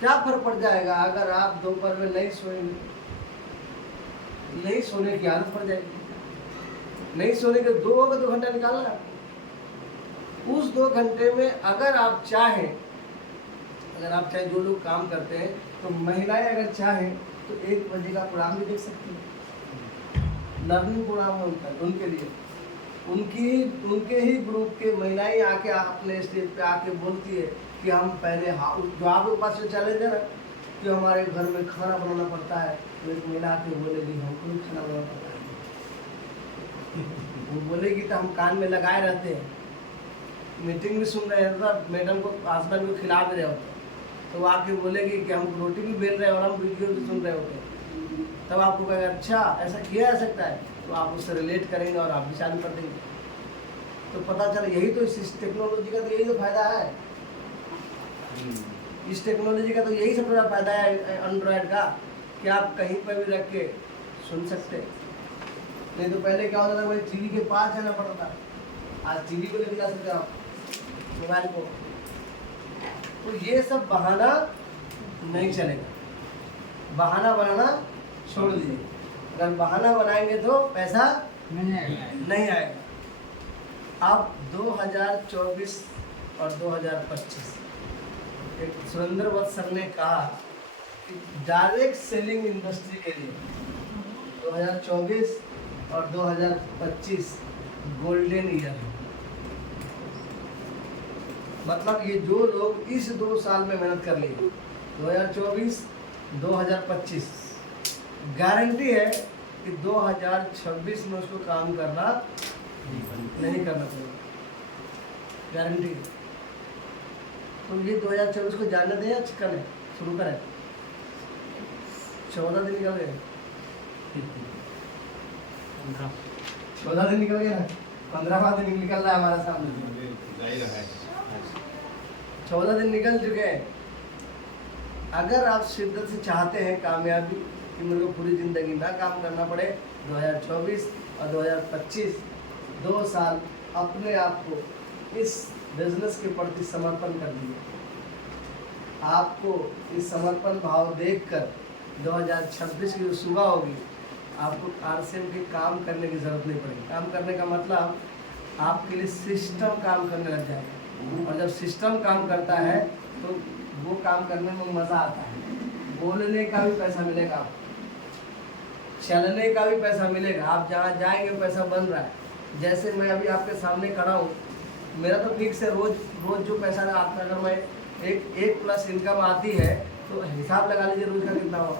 क्या फर्क पड़ जाएगा अगर आप दोपहर में नहीं सोएंगे? नहीं सोने की आदत पड़ जाएगी। नहीं सोने के 2 घंटा निकालना है। उस 2 घंटे में अगर आप चाहें, जो लोग काम करते हैं, तो महिलाएं अगर चाहें तो 1 बजे का प्रोग्राम भी देख सकती हैं। लर्निंग प्रोग्राम है उनके लिए। उनके ही ग्रुप के महिलाएं आके अपने स्टेज पे आके बोलती है कि हम पहले जो आपके पास जो चैलेंज है ना कि हमारे घर में खाना बनाना पड़ता है, तो एक महिला आके बोलेगी हमको भी खाना बनाना पड़ता है। वो बोलेगी तो हम कान में लगाए रहते हैं, मीटिंग भी सुन रहे हैं, तो मैडम को हस्बैंड को खिला भी रहे होते हैं, तो वो आके बोलेगी कि हम रोटी भी बेल रहे हैं और हम वीडियो भी सुन रहे होते हैं। तब आपको कहेगा अच्छा ऐसा किया जा सकता है, तो आप उससे रिलेट करेंगे और आप भी चालू कर देंगे। तो पता चला यही तो इस टेक्नोलॉजी का तो यही तो फायदा है। इस टेक्नोलॉजी का तो यही सबसे बड़ा फायदा है एंड्रॉयड का, कि आप कहीं पर भी रख के सुन सकते हैं। नहीं तो पहले क्या होता था, भाई टीवी के पास जाना पड़ता था, आज टीवी को लेकर जा सकते हो आप, मोबाइल को। तो ये सब बहाना नहीं चलेगा, बहाना बनाना छोड़ दीजिए। अगर बहाना बनाएंगे तो पैसा नहीं आएगा। अब 2024 और 2025 एक सुरेंद्र वत्स सर ने कहा कि डायरेक्ट सेलिंग इंडस्ट्री के लिए 2024 और 2025 गोल्डन ईयर है। मतलब ये जो लोग इस 2 साल में मेहनत कर लिए, 2024 2025, गारंटी है कि 2026 में उसको काम करना नहीं करना पड़ेगा, गारंटी। तो ये 2024 को जानने दें या करें, शुरू करें। 14 दिन निकल गए, 14 दिन निकल गया, 15वां दिन निकल रहा है हमारा सामने, 14 दिन निकल चुके हैं। अगर आप शिद्दत से चाहते हैं कामयाबी कि मेरे को पूरी ज़िंदगी ना काम करना पड़े, 2024 और 2025 2 साल अपने आप को इस बिजनेस के प्रति समर्पण कर दिए। आपको इस समर्पण भाव देखकर 2026 की जो सुबह होगी, आपको आरसीएम के काम करने की ज़रूरत नहीं पड़ेगी। काम करने का मतलब आपके लिए सिस्टम काम करने लग जाएगा, और जब सिस्टम काम करता है तो वो काम करने में मज़ा आता है। बोलने का भी पैसा मिलेगा, चलने का भी पैसा मिलेगा, आप जहाँ जाएंगे पैसा बन रहा है। जैसे मैं अभी आपके सामने खड़ा हूँ, मेरा तो फिक्स है रोज जो पैसा आता है, अगर मैं एक प्लस इनकम आती है तो हिसाब लगा लीजिए रोज का कितना हुआ।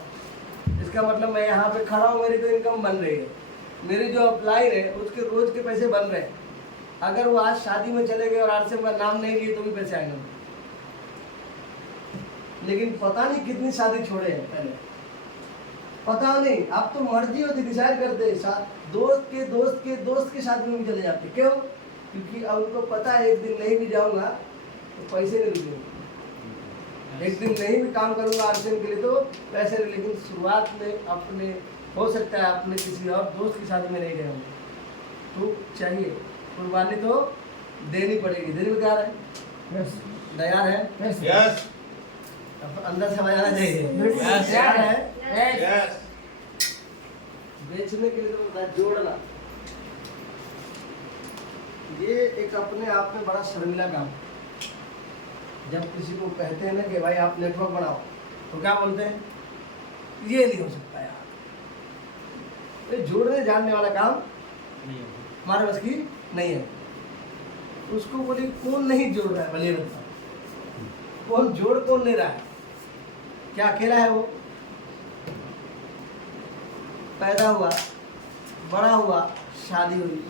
इसका मतलब मैं यहाँ पे खड़ा हूँ, मेरी तो इनकम बन रही है, मेरी जो अप्लायर है उसके रोज के पैसे बन रहे हैं। अगर वो आज शादी में चले गए और आरसीएम का नाम नहीं लिए तो भी पैसे आएंगे, लेकिन पता नहीं कितनी शादी छोड़े हैं पहले, पता नहीं। अब तो मर्जी होती, डिसाइड करते दोस्त के शादी में भी चले जाते। क्यों? क्योंकि अब उनको पता है एक दिन नहीं भी जाऊंगा तो पैसे नहीं रुकेंगे, एक दिन नहीं भी काम करूंगा आरसीएम के लिए तो पैसे नहीं। लेकिन शुरुआत में अपने हो सकता है अपने किसी और दोस्त की शादी में नहीं गए होंगे, तो चाहिए कुर्बानी तो देनी पड़ेगी। देने में तैयार है? तैयार है? यस। अंदर से बजाना चाहिए। तैयार है? बेचने के लिए तो जोड़ना, ये एक अपने आप में बड़ा शर्मिला काम। जब किसी को कहते हैं ना कि भाई आप नेटवर्क बनाओ, तो क्या बोलते हैं? ये नहीं हो सकता यार, ये जोड़ने जानने वाला काम हमारे बस की नहीं है। उसको बोली कौन नहीं जोड़ रहा है, भले बताओ कौन जोड़ कौन नहीं रहा है? क्या अकेला है वो? पैदा हुआ, बड़ा हुआ, शादी हुई,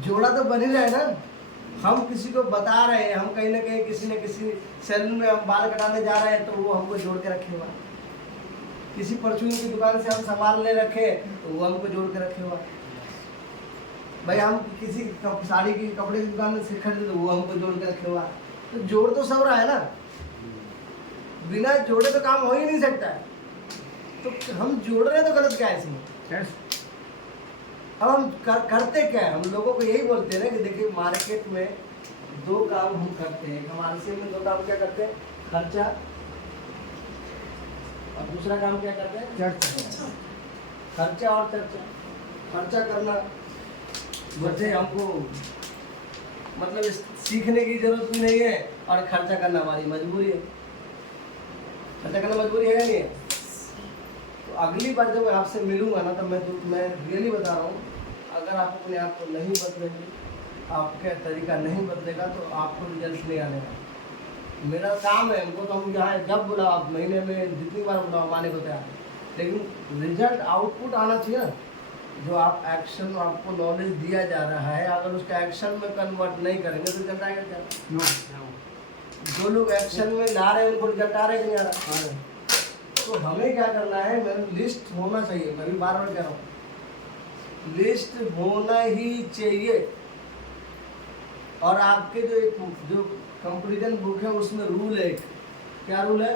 जोड़ा तो बन ही रहा है ना। हम किसी को बता रहे हैं, हम कहीं ना कहीं किसी न किसी सैलून में हम बाल कटाने जा रहे हैं तो वो हमको जोड़ के रखे हुआ, किसी परचून की दुकान से हम सामान ले रखे तो वो हमको जोड़ के रखे हुआ। भाई हम किसी साड़ी की कपड़े की दुकान में से खरीदे तो वो हमको जोड़ के रखे हुआ। तो जोड़ तो सब रहा है ना, बिना जोड़े तो काम हो ही नहीं सकता है। तो हम जोड़ रहे हैं तो गलत क्या है इसमें? Yes. अब हम करते क्या है? हम लोगों को यही बोलते हैं ना कि देखिए मार्केट में दो काम हम करते हैं। हम आरसी में दो काम क्या करते हैं? खर्चा, और दूसरा काम क्या करते हैं? चर्चा। खर्चा और चर्चा। खर्चा करना बच्चे हमको मतलब सीखने की जरूरत भी नहीं है, और खर्चा करना हमारी मजबूरी है। खर्चा करना मजबूरी है या नहीं है? तो अगली बार जब मैं आपसे मिलूंगा ना, तो मैं रियली बता रहा हूँ, अगर आप अपने आप को नहीं बदलेंगे, आपका तरीका नहीं बदलेगा, तो आपको रिजल्ट नहीं आने का। मेरा काम है, हमको तो हम यहाँ जब बुलाओ, आप महीने में जितनी बार बुलाओ माने को तैयार, लेकिन रिजल्ट आउटपुट आना चाहिए ना। जो आप एक्शन, आपको नॉलेज दिया जा रहा है, अगर उसका एक्शन में कन्वर्ट नहीं करेंगे तो रिजल्ट आएगा क्या? No. जो लोग एक्शन में ला रहे हैं उनको रिजल्ट आ रहा है कि नहीं आ रहा? तो हमें क्या करना है, मेरी लिस्ट होना चाहिए। मैं भी बार बार कह रहा हूँ, लिस्ट होना ही चाहिए। और आपके जो कंपैरिजन बुक है उसमें रूल है, क्या रूल है?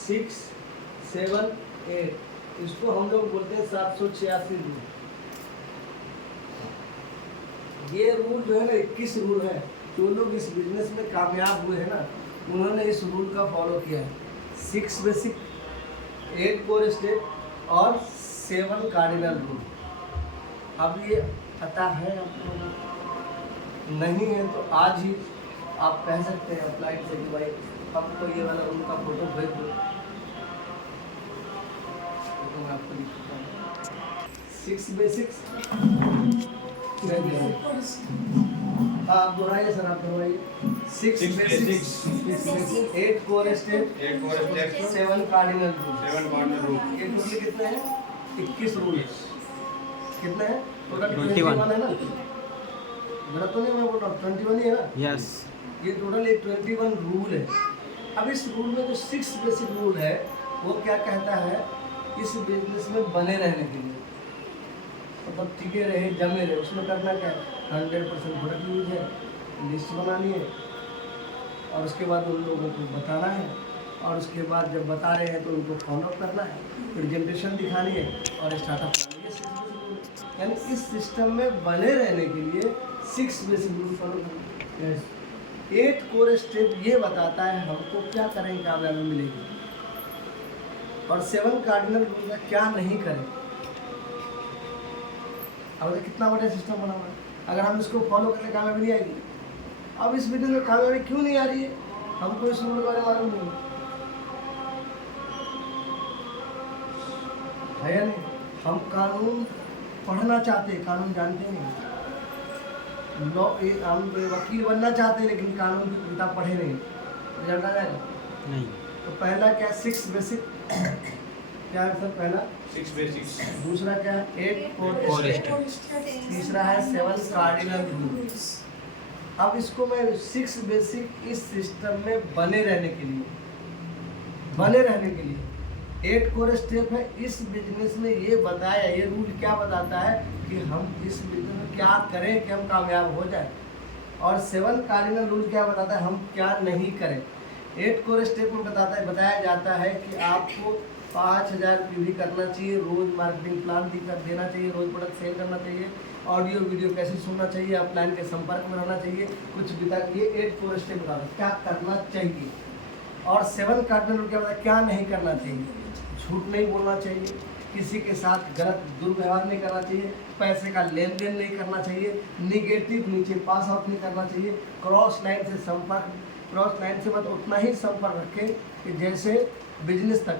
6, 7, 8। इसको हम लोग बोलते हैं 786 रूल। ये रूल जो है ना 21 रूल है। जो लोग इस बिजनेस में कामयाब हुए हैं ना, उन्होंने इस रूल का फॉलो किया है। 6 बेसिक, 8 कोर स्टेप और 7 कार्डिनल रूल। अब ये पता है आप लोगों को? नहीं है तो आज ही आप कह सकते हैं अप्लाइड से कि भाई हमको ये वाला रूल का फोटो भेज दो, तो मैं आपको दिखाता हूँ। 6 बेसिक्स, हाँ आप दोहराइए सर, आप दोहराइए। 6 basics, 8 core step, 7 cardinal rule. ये टोटल कितने हैं? 21 रूल। कितने हैं टोटल? 21 है ना? गलत तो नहीं मैं बोल रहा हूँ, 21 ही है ना? यस। ये टोटल एक 21 रूल है। अब इस रूल में जो 6 बेसिक रूल है वो क्या कहता है? इस बिजनेस में बने रहने के लिए, मतलब टिके रहे, जमे रहे, उसमें करना क्या है? 100% प्रोडक्ट यूज है, लिस्ट बनानी है, और उसके बाद उन लोगों को बताना है, और उसके बाद जब बता रहे हैं तो उनको फॉलो करना है, प्रेजेंटेशन दिखानी है, और स्टार्टअप करनी है। यानी इस सिस्टम में बने रहने के लिए 6 बेसिक रूल फॉलो करना है। 8 कोर स्टेप ये बताता है हमको क्या करें कामयाबी मिलेगी, और 7 कार्डिनल रूल का क्या नहीं करें। अब कितना बड़ा सिस्टम बना हुआ है, अगर हम इसको फॉलो करने कामयाबी नहीं आएगी। अब इस वीडियो में कामयाबी क्यों नहीं आ रही है? हमको इस रूल के बारे में मालूम नहीं है या नहीं? हम कानून पढ़ना चाहते हैं, कानून जानते नहीं। लॉ, हम वकील बनना चाहते हैं लेकिन कानून की किताब पढ़े नहीं, रिजल्ट आ जाएगा नहीं। तो पहला क्या? 6 बेसिक क्या है सर? पहला 6 बेसिक्स। दूसरा क्या है? 8 कोर स्टेप। तीसरा है 7 कार्डिनल रूल। अब इसको मैं 6 बेसिक इस सिस्टम में बने रहने के लिए 8 कोर स्टेप है। इस बिजनेस में ये बताया, ये रूल क्या बताता है कि हम इस बिजनेस में क्या करें कि हम कामयाब हो जाए, और 7 कार्डिनल रूल क्या बताता है हम क्या नहीं करें। 8 कोर स्टेप में बताया जाता है कि आपको 5000 भी करना चाहिए, रोज मार्केटिंग प्लान देना चाहिए, रोज प्रोडक्ट सेल करना चाहिए, ऑडियो वीडियो कैसे सुनना चाहिए, अपलाइन के संपर्क में रहना चाहिए, कुछ बिता। ये 8 कोर स्टेप बता रहा है क्या करना चाहिए। और 7 कार्डिनल रूल क्या बताया क्या नहीं करना चाहिए। झूठ नहीं बोलना चाहिए, किसी के साथ गलत दुर्व्यवहार नहीं करना चाहिए, पैसे का लेन देन नहीं करना चाहिए, निगेटिव नीचे पास आउट नहीं करना चाहिए, क्रॉस लाइन से संपर्क, क्रॉस लाइन से मतलब उतना ही संपर्क रखें कि जैसे बिजनेस तक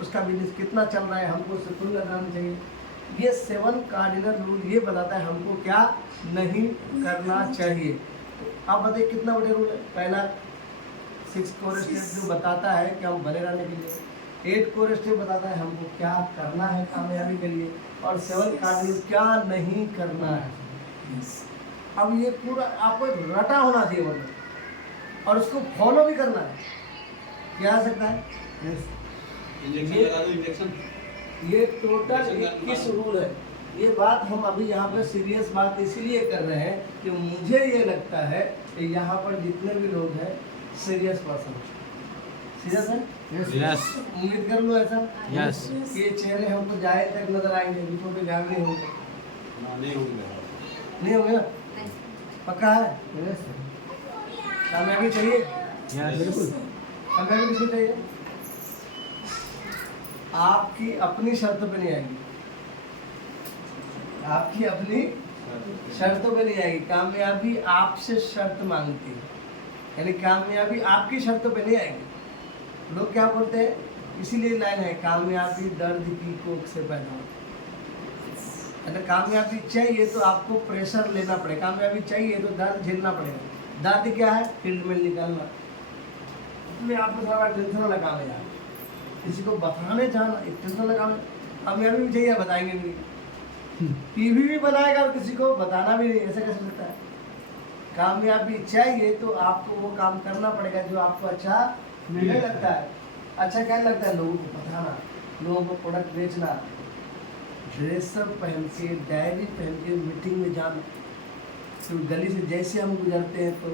उसका बिजनेस कितना चल रहा है हमको उससे तुलना करनी चाहिए। ये 7 कार्डिनल रूल ये बताता है हमको क्या नहीं करना चाहिए। तो आप बताइए कितना बड़े रूल है। पहला 6 कोर स्टेप जो बताता है कि हम बने रहने के लिए, 8 कोर स्टेप बताता है हमको क्या करना है कामयाबी के लिए, और 7 कार्डिनल क्या नहीं करना है। अब ये पूरा आपको रटा होना चाहिए मतलब, और उसको फॉलो भी करना है। क्या आ सकता है? इंजेक्शन लगा दो, इंजेक्शन। ये टोटल 21 रूल है। ये बात हम अभी यहाँ पे सीरियस बात इसलिए कर रहे हैं कि मुझे ये लगता है कि यहाँ पर जितने भी लोग हैं सीरियस पर्सन, सीधा सर यस उम्मीद कर लो ऐसा यस कि ये चेहरे हमको जाए तक नजर आएंगे, बीचों पे गायब नहीं होंगे। नहीं होंगे। नहीं होंगे ना? पक्का है? Yes sir. कामयाबी चाहिए? यस बिल्कुल। कामयाबी किसको चाहिए? आपकी अपनी शर्तों पे नहीं आएगी, आपकी अपनी शर्तों पे नहीं आएगी। कामयाबी आपसे शर्त मांगती है, यानी कामयाबी आपकी शर्तों पे नहीं आएगी। लोग क्या बोलते हैं, इसीलिए लाइन है, कामयाबी दर्द की कोख से पैदा होती है। अगर कामयाबी चाहिए तो आपको प्रेशर लेना पड़ेगा, कामयाबी चाहिए तो दर्द झेलना पड़ेगा। दर्द क्या है? फील्ड में निकलना। इसलिए आपको थोड़ा टेंशन वाला काम है यार, किसी को बताने जाना एक टेंशन वाला काम है। कामयाबी भी चाहिए, बताएंगे भी, टीवी भी बनाएगा और किसी को बताना भी नहीं, ऐसा कैसे हो सकता है? कामयाबी चाहिए तो आपको वो काम करना पड़ेगा जो आपको अच्छा नहीं लगता है। अच्छा क्या लगता है? लोगों को बताना, लोगों को प्रोडक्ट बेचना, ड्रेसअप पहन के, डायरी पहन के मीटिंग में जाना। तो गली से जैसे हम गुजरते हैं तो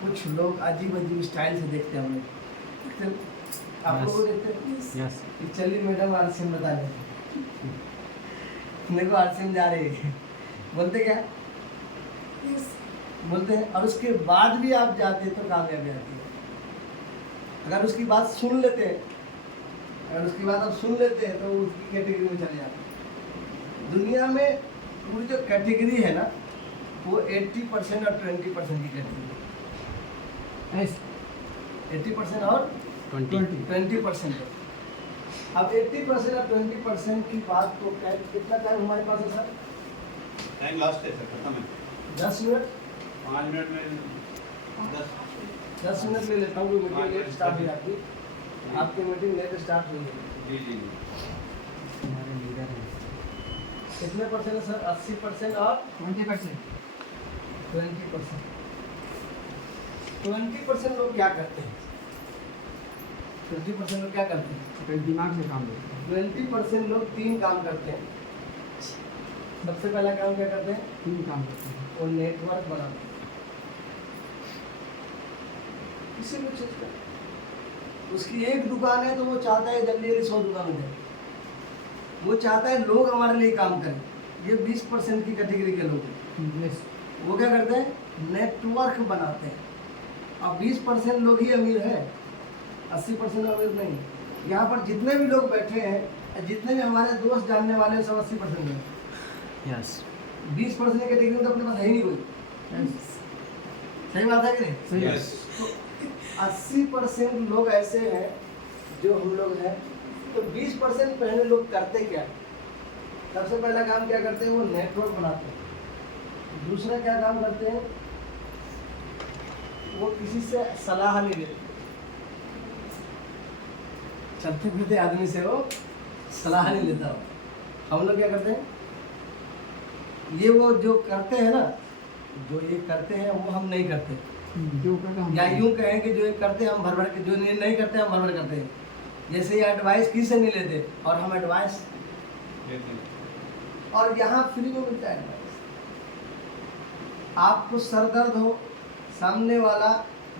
कुछ लोग अजीब अजीब स्टाइल से देखते हैं हमें, देखते हैं? आप लोग को देखते हैं? यस कि चलिए मैडम आरसीएम बता दें, देखो आरसीएम जा रही है, बोलते क्या? बोलते हैं। और उसके बाद भी आप जाते तो कामयाबी आती है। अगर उसकी बात सुन लेते हैं, अगर उसकी बात आप सुन लेते हैं तो उसकी कैटेगरी में चले जाते हैं। दुनिया में पूरी जो कैटेगरी है ना, वो 80% और 20% की कैटेगरी है। यस 80% और 20%। अब 80% और 20% की बात को कितना टाइम हमारे पास है सर? टाइम लास्ट है सर, खत्म है। 10 मिनट। 5 मिनट में 10 मिनट ले लेता हूँ, कोई मीटिंग लेट स्टार्ट हुई आपकी, आपकी मीटिंग लेट स्टार्ट हुई है। जी जी जी। हमारे लीडर हैं। कितने परसेंट है सर? 80% और 20%। 20%। 20% लोग क्या करते हैं? 20% लोग क्या करते हैं? अपने दिमाग से काम लेते हैं। 20% लोग 3 काम करते हैं। सबसे पहला काम क्या करते हैं? 3 काम करते हैं। वो नेटवर्क बनाते हैं किसी भी चीज़ का। उसकी एक दुकान है तो वो चाहता है जल्दी जल्दी 100 दुकान हो जाए, वो चाहता है लोग हमारे लिए काम करें। ये 20% की कैटेगरी के लोग हैं। यस वो क्या करते हैं? नेटवर्क बनाते हैं। अब 20% लोग ही अमीर हैं, 80% अमीर नहीं। यहाँ पर जितने भी लोग बैठे हैं, जितने भी हमारे दोस्त जानने वाले हैं, सब 80% हैं। यस 20% की कैटेगरी में तो अपने पास है ही नहीं कोई। यस सही बात है कि नहीं? सही है। यस। तो 80% लोग ऐसे हैं जो हम लोग हैं। तो 20% पहले लोग करते क्या? सबसे पहला काम क्या करते हैं? वो नेटवर्क बनाते हैं। दूसरा क्या काम करते हैं? वो किसी से सलाह नहीं लेते। चलते फिरते आदमी से वो सलाह नहीं लेता हो। हम लोग क्या करते हैं? ये वो जो करते हैं ना, जो ये करते हैं वो हम नहीं करते। जो करते हम या यूं कहें कि जो ये करते हैं हम भर भर के, जो नहीं करते हम भर भर करते हैं। जैसे ये एडवाइस किसी से नहीं लेते और हम एडवाइस, और यहाँ फ्री में मिलता है एडवाइस। आपको सर दर्द हो, सामने वाला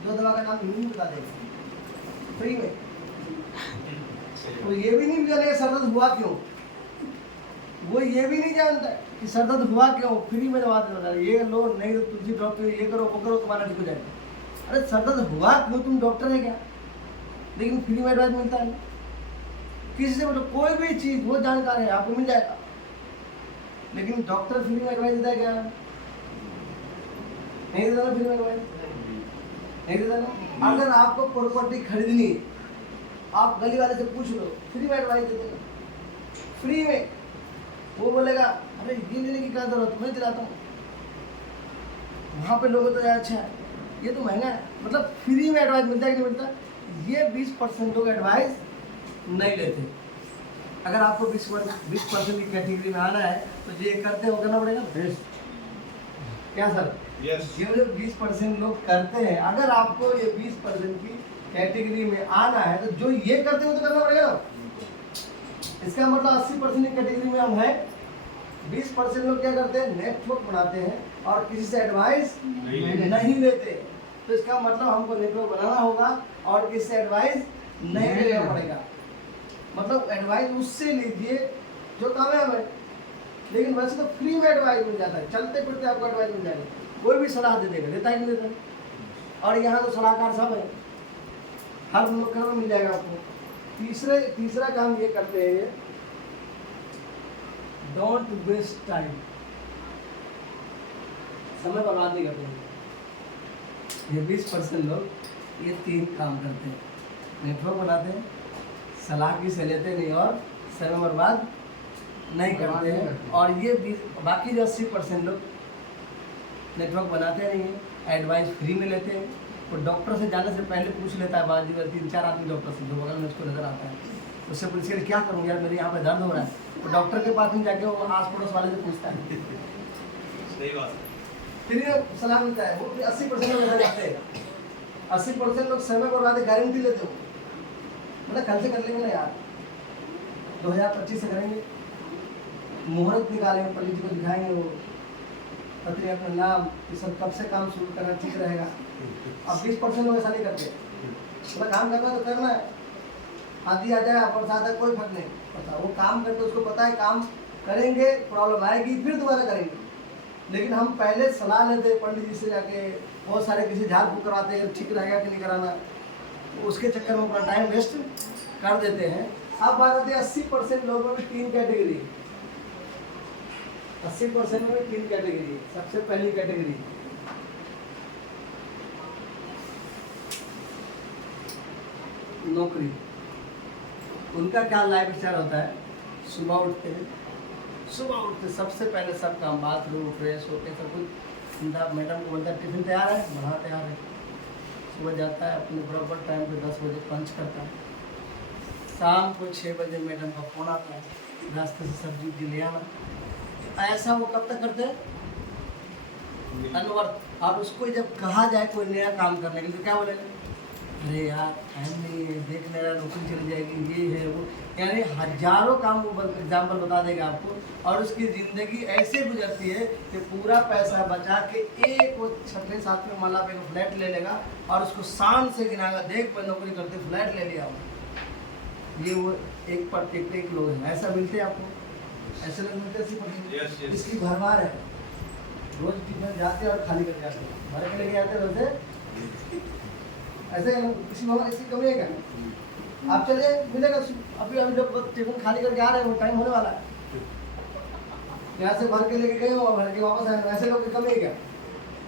जो दवा का नाम नहीं बता देगा फ्री में, तो ये भी नहीं जानेगा सर दर्द हुआ क्यों, वो ये भी नहीं जानता कि सर दर्द हुआ क्यों, फ्री में दवा देता है। ये लो, नहीं तो तुलसी ड्रॉप पे ये करो वो करो, तुम्हारा ठीक हो जाएगा। अरे सर दर्द हुआ क्यों? तुम डॉक्टर है क्या? लेकिन फ्री में एडवाइस मिलता है। किसी से बोलो कोई भी चीज़, वो जानकार है, आपको मिल जाएगा। लेकिन डॉक्टर फ्री में एडवाइस देता है क्या? नहीं देता ना फ्री में एडवाइस, नहीं देता ना। अगर आपको प्रॉपर्टी खरीदनी है, आप गली वाले से पूछ लो, फ्री में एडवाइस दे देगा, फ्री में। वो बोलेगा अरे ये लेने की क्या जरूरत, मैं दिलाता हूँ। वहाँ पे लोगों तो अच्छा है, ये तो महंगा है, मतलब फ्री में एडवाइस मिलता है कि नहीं मिलता? ये 20% लोग एडवाइस नहीं लेते। अगर आपको 20% की कैटेगरी में आना है तो जो ये करते हैं वो करना पड़ेगा। क्या सर? यस। ये जो 20% लोग करते हैं, अगर आपको ये 20% की कैटेगरी में आना है तो जो ये करते हैं वो तो करना पड़ेगा ना। इसका मतलब 80% की कैटेगरी में हम हैं। 20% लोग क्या करते हैं? नेटवर्क बनाते हैं और किसी से एडवाइस नहीं नहीं लेते। तो इसका मतलब हमको नेटवर्क बनाना होगा और किससे एडवाइस नहीं नहीं लेना लेना। पड़ेगा। मतलब एडवाइस उससे लीजिए जो कामयाब है, लेकिन वैसे तो फ्री में एडवाइस मिल जाता है, चलते फिरते आपको एडवाइस मिल जाएगा, कोई भी सलाह दे देगा, देता ही नहीं देता। और यहाँ तो सलाहकार सब है, हर मुल्क में मिल जाएगा आपको। तीसरा काम ये करते हैं, ये डोंट वेस्ट टाइम, समय बर्बाद नहीं करते हैं। ये 20% लोग ये 3 काम करते हैं, नेटवर्क बनाते हैं, सलाह किसी से लेते नहीं और समय बर्बाद नहीं करते हैं। और ये बाकी जो 80% लोग नेटवर्क बनाते नहीं हैं, एडवाइस फ्री में लेते हैं, तो डॉक्टर से जाने से पहले पूछ लेता है, बाजी 3-4 आदमी डॉक्टर से जो बगल में उसको नजर आता है, उससे पूछ के क्या करूँ यार, मेरे यहाँ पे दर्द हो रहा है, तो डॉक्टर के पास में जाके वो आस पड़ोस वाले से पूछता है, सही बात है। फिर ये सलाह मिलता है। वो 80% लोग ऐसा जाते हैं, 80% लोग समय बर्बाद गारंटी लेते हो, मतलब कल से कर लेंगे ना यार, 2025 से करेंगे, मुहूर्त निकालेंगे, पंडित जी को दिखाएंगे, वो पत्री अपना नाम, ये सब कब से काम शुरू करना ठीक रहेगा। अब 20% लोग ऐसा नहीं करते, मतलब काम करना है तो करना है, आधी आ जाए बरसात आ, कोई फर्क नहीं पड़ता, वो काम करते उसको पता है काम करेंगे, प्रॉब्लम आएगी फिर दोबारा करेंगे। लेकिन हम पहले सलाह लेते पंडित जी से जाके, बहुत सारे किसी झाड़ फूक करवाते हैं, ठीक रहेगा कि नहीं कराना, उसके चक्कर में अपना टाइम वेस्ट कर देते हैं। अब बात आती है 80% लोगों में 3 कैटेगरी, 80% में 3 कैटेगरी। सबसे पहली कैटेगरी नौकरी। उनका क्या लाइफ स्टाइल होता है, सुबह उठते सबसे पहले सब काम, बाथरूम फ्रेश होके सब कुछ, मैडम को बोलता है टिफिन तैयार है, बना तैयार है, सुबह जाता है अपने बराबर टाइम पे 10 बजे पंच करता है, शाम को 6 बजे मैडम का फोन आता है, रास्ते से सब्जी उब्जी ले आना। ऐसा वो कब तक करते हैं, अनवर्थ। और उसको जब कहा जाए कोई नया काम करने के लिए तो क्या बोलेगा, अरे यार टाइम नहीं है, देख मेरा नौकरी चली जाएगी, ये है वो, यानी हजारों काम वो एग्जाम्पल बता देगा आपको। और उसकी ज़िंदगी ऐसे गुजरती है कि पूरा पैसा बचा के एक वो 6वें 7वें माला पे फ्लैट ले लेगा और उसको शान से गिनाएगा, देख मैं नौकरी करते फ्लैट ले लिया हूँ। ये वो एक लोग हैं, ऐसा मिलते हैं आपको, ऐसे लोग मिलते हैं। इसकी भरमार है, रोज टिफिन जाते और खाली कर जाते हैं, भर के लेके आते रहते ऐसे किसी में इसकी कमी है क्या? आप चलिए मिलेगा, अभी जब टिफिन खाली करके आ रहे हैं वो टाइम होने वाला है, यहाँ से भर के लेके गए हो और भर के वापस आए, ऐसे लोग की कमी है क्या?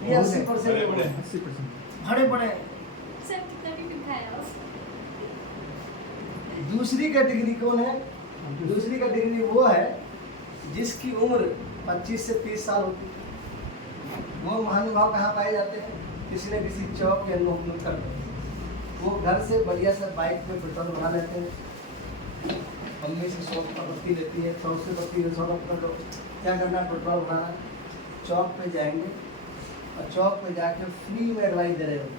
ये 80% लोग हैं, 80%। भरे पड़े हैं। दूसरी कैटेगरी कौन है? दूसरी कैटेगरी वो है जिसकी उम्र 25 से 30 साल होती है। वो महानुभाव कहाँ पाए जाते हैं? किसी न किसी चौक या नुक्कड़ पर। वो घर से बढ़िया से बाइक पे पेट्रोल भरा लेते हैं, मम्मी से 100 का पत्ती लेती है, 100 से पत्ती 100 का पेट्रोल, क्या करना है पेट्रोल भराना, चौक पे जाएंगे और चौक पे जाके फ्री में एडवाइस दे रहे हो,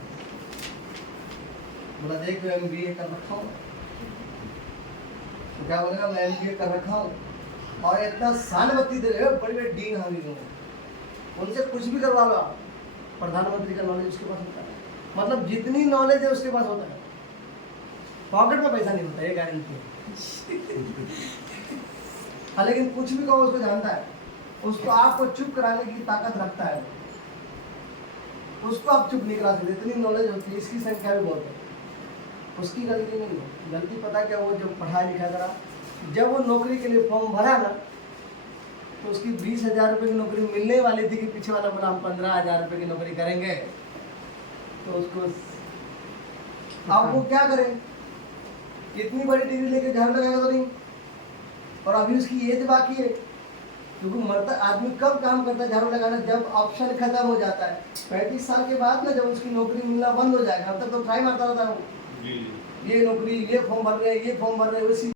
बोला देख मैं MBA कर रखा हूँ, तो क्या बोलेगा मैं MBA कर रखा हूँ, और इतना सहानुभूति दे रहे हो, बड़े बड़े डीन हावी लोग, उनसे कुछ भी करवा लो, प्रधानमंत्री का नॉलेज उसके पास होता है, मतलब जितनी नॉलेज है उसके पास होता है, पॉकेट में पैसा नहीं होता, ये गारंटी है। हाँ लेकिन कुछ भी कहो उसको जानता है, उसको आपको चुप कराने की ताकत रखता है, उसको आप चुप नहीं करा सकते, इतनी नॉलेज होती है, इसकी संख्या भी बहुत है, उसकी गलती नहीं है। गलती पता क्या, वो जब पढ़ा लिखा करा, जब वो नौकरी के लिए फॉर्म भरा ना, तो उसकी 20,000 रुपये की नौकरी मिलने वाली थी कि पीछे वाला बोला हम 15,000 रुपये की नौकरी करेंगे, तो उसको अब वो क्या करे, इतनी बड़ी डिग्री लेके झाड़ू लगाएगा तो नहीं, और अभी उसकी एज बाकी है, क्योंकि मरता आदमी कब काम करता है झाड़ू लगाना, जब ऑप्शन खत्म हो जाता है 35 साल के बाद ना, जब उसकी नौकरी मिलना बंद हो जाएगा, अब तक तो ट्राई मारता रहता है वो, ये नौकरी, ये फॉर्म भर रहे हैं, ये फॉर्म भर रहे हैं, उसी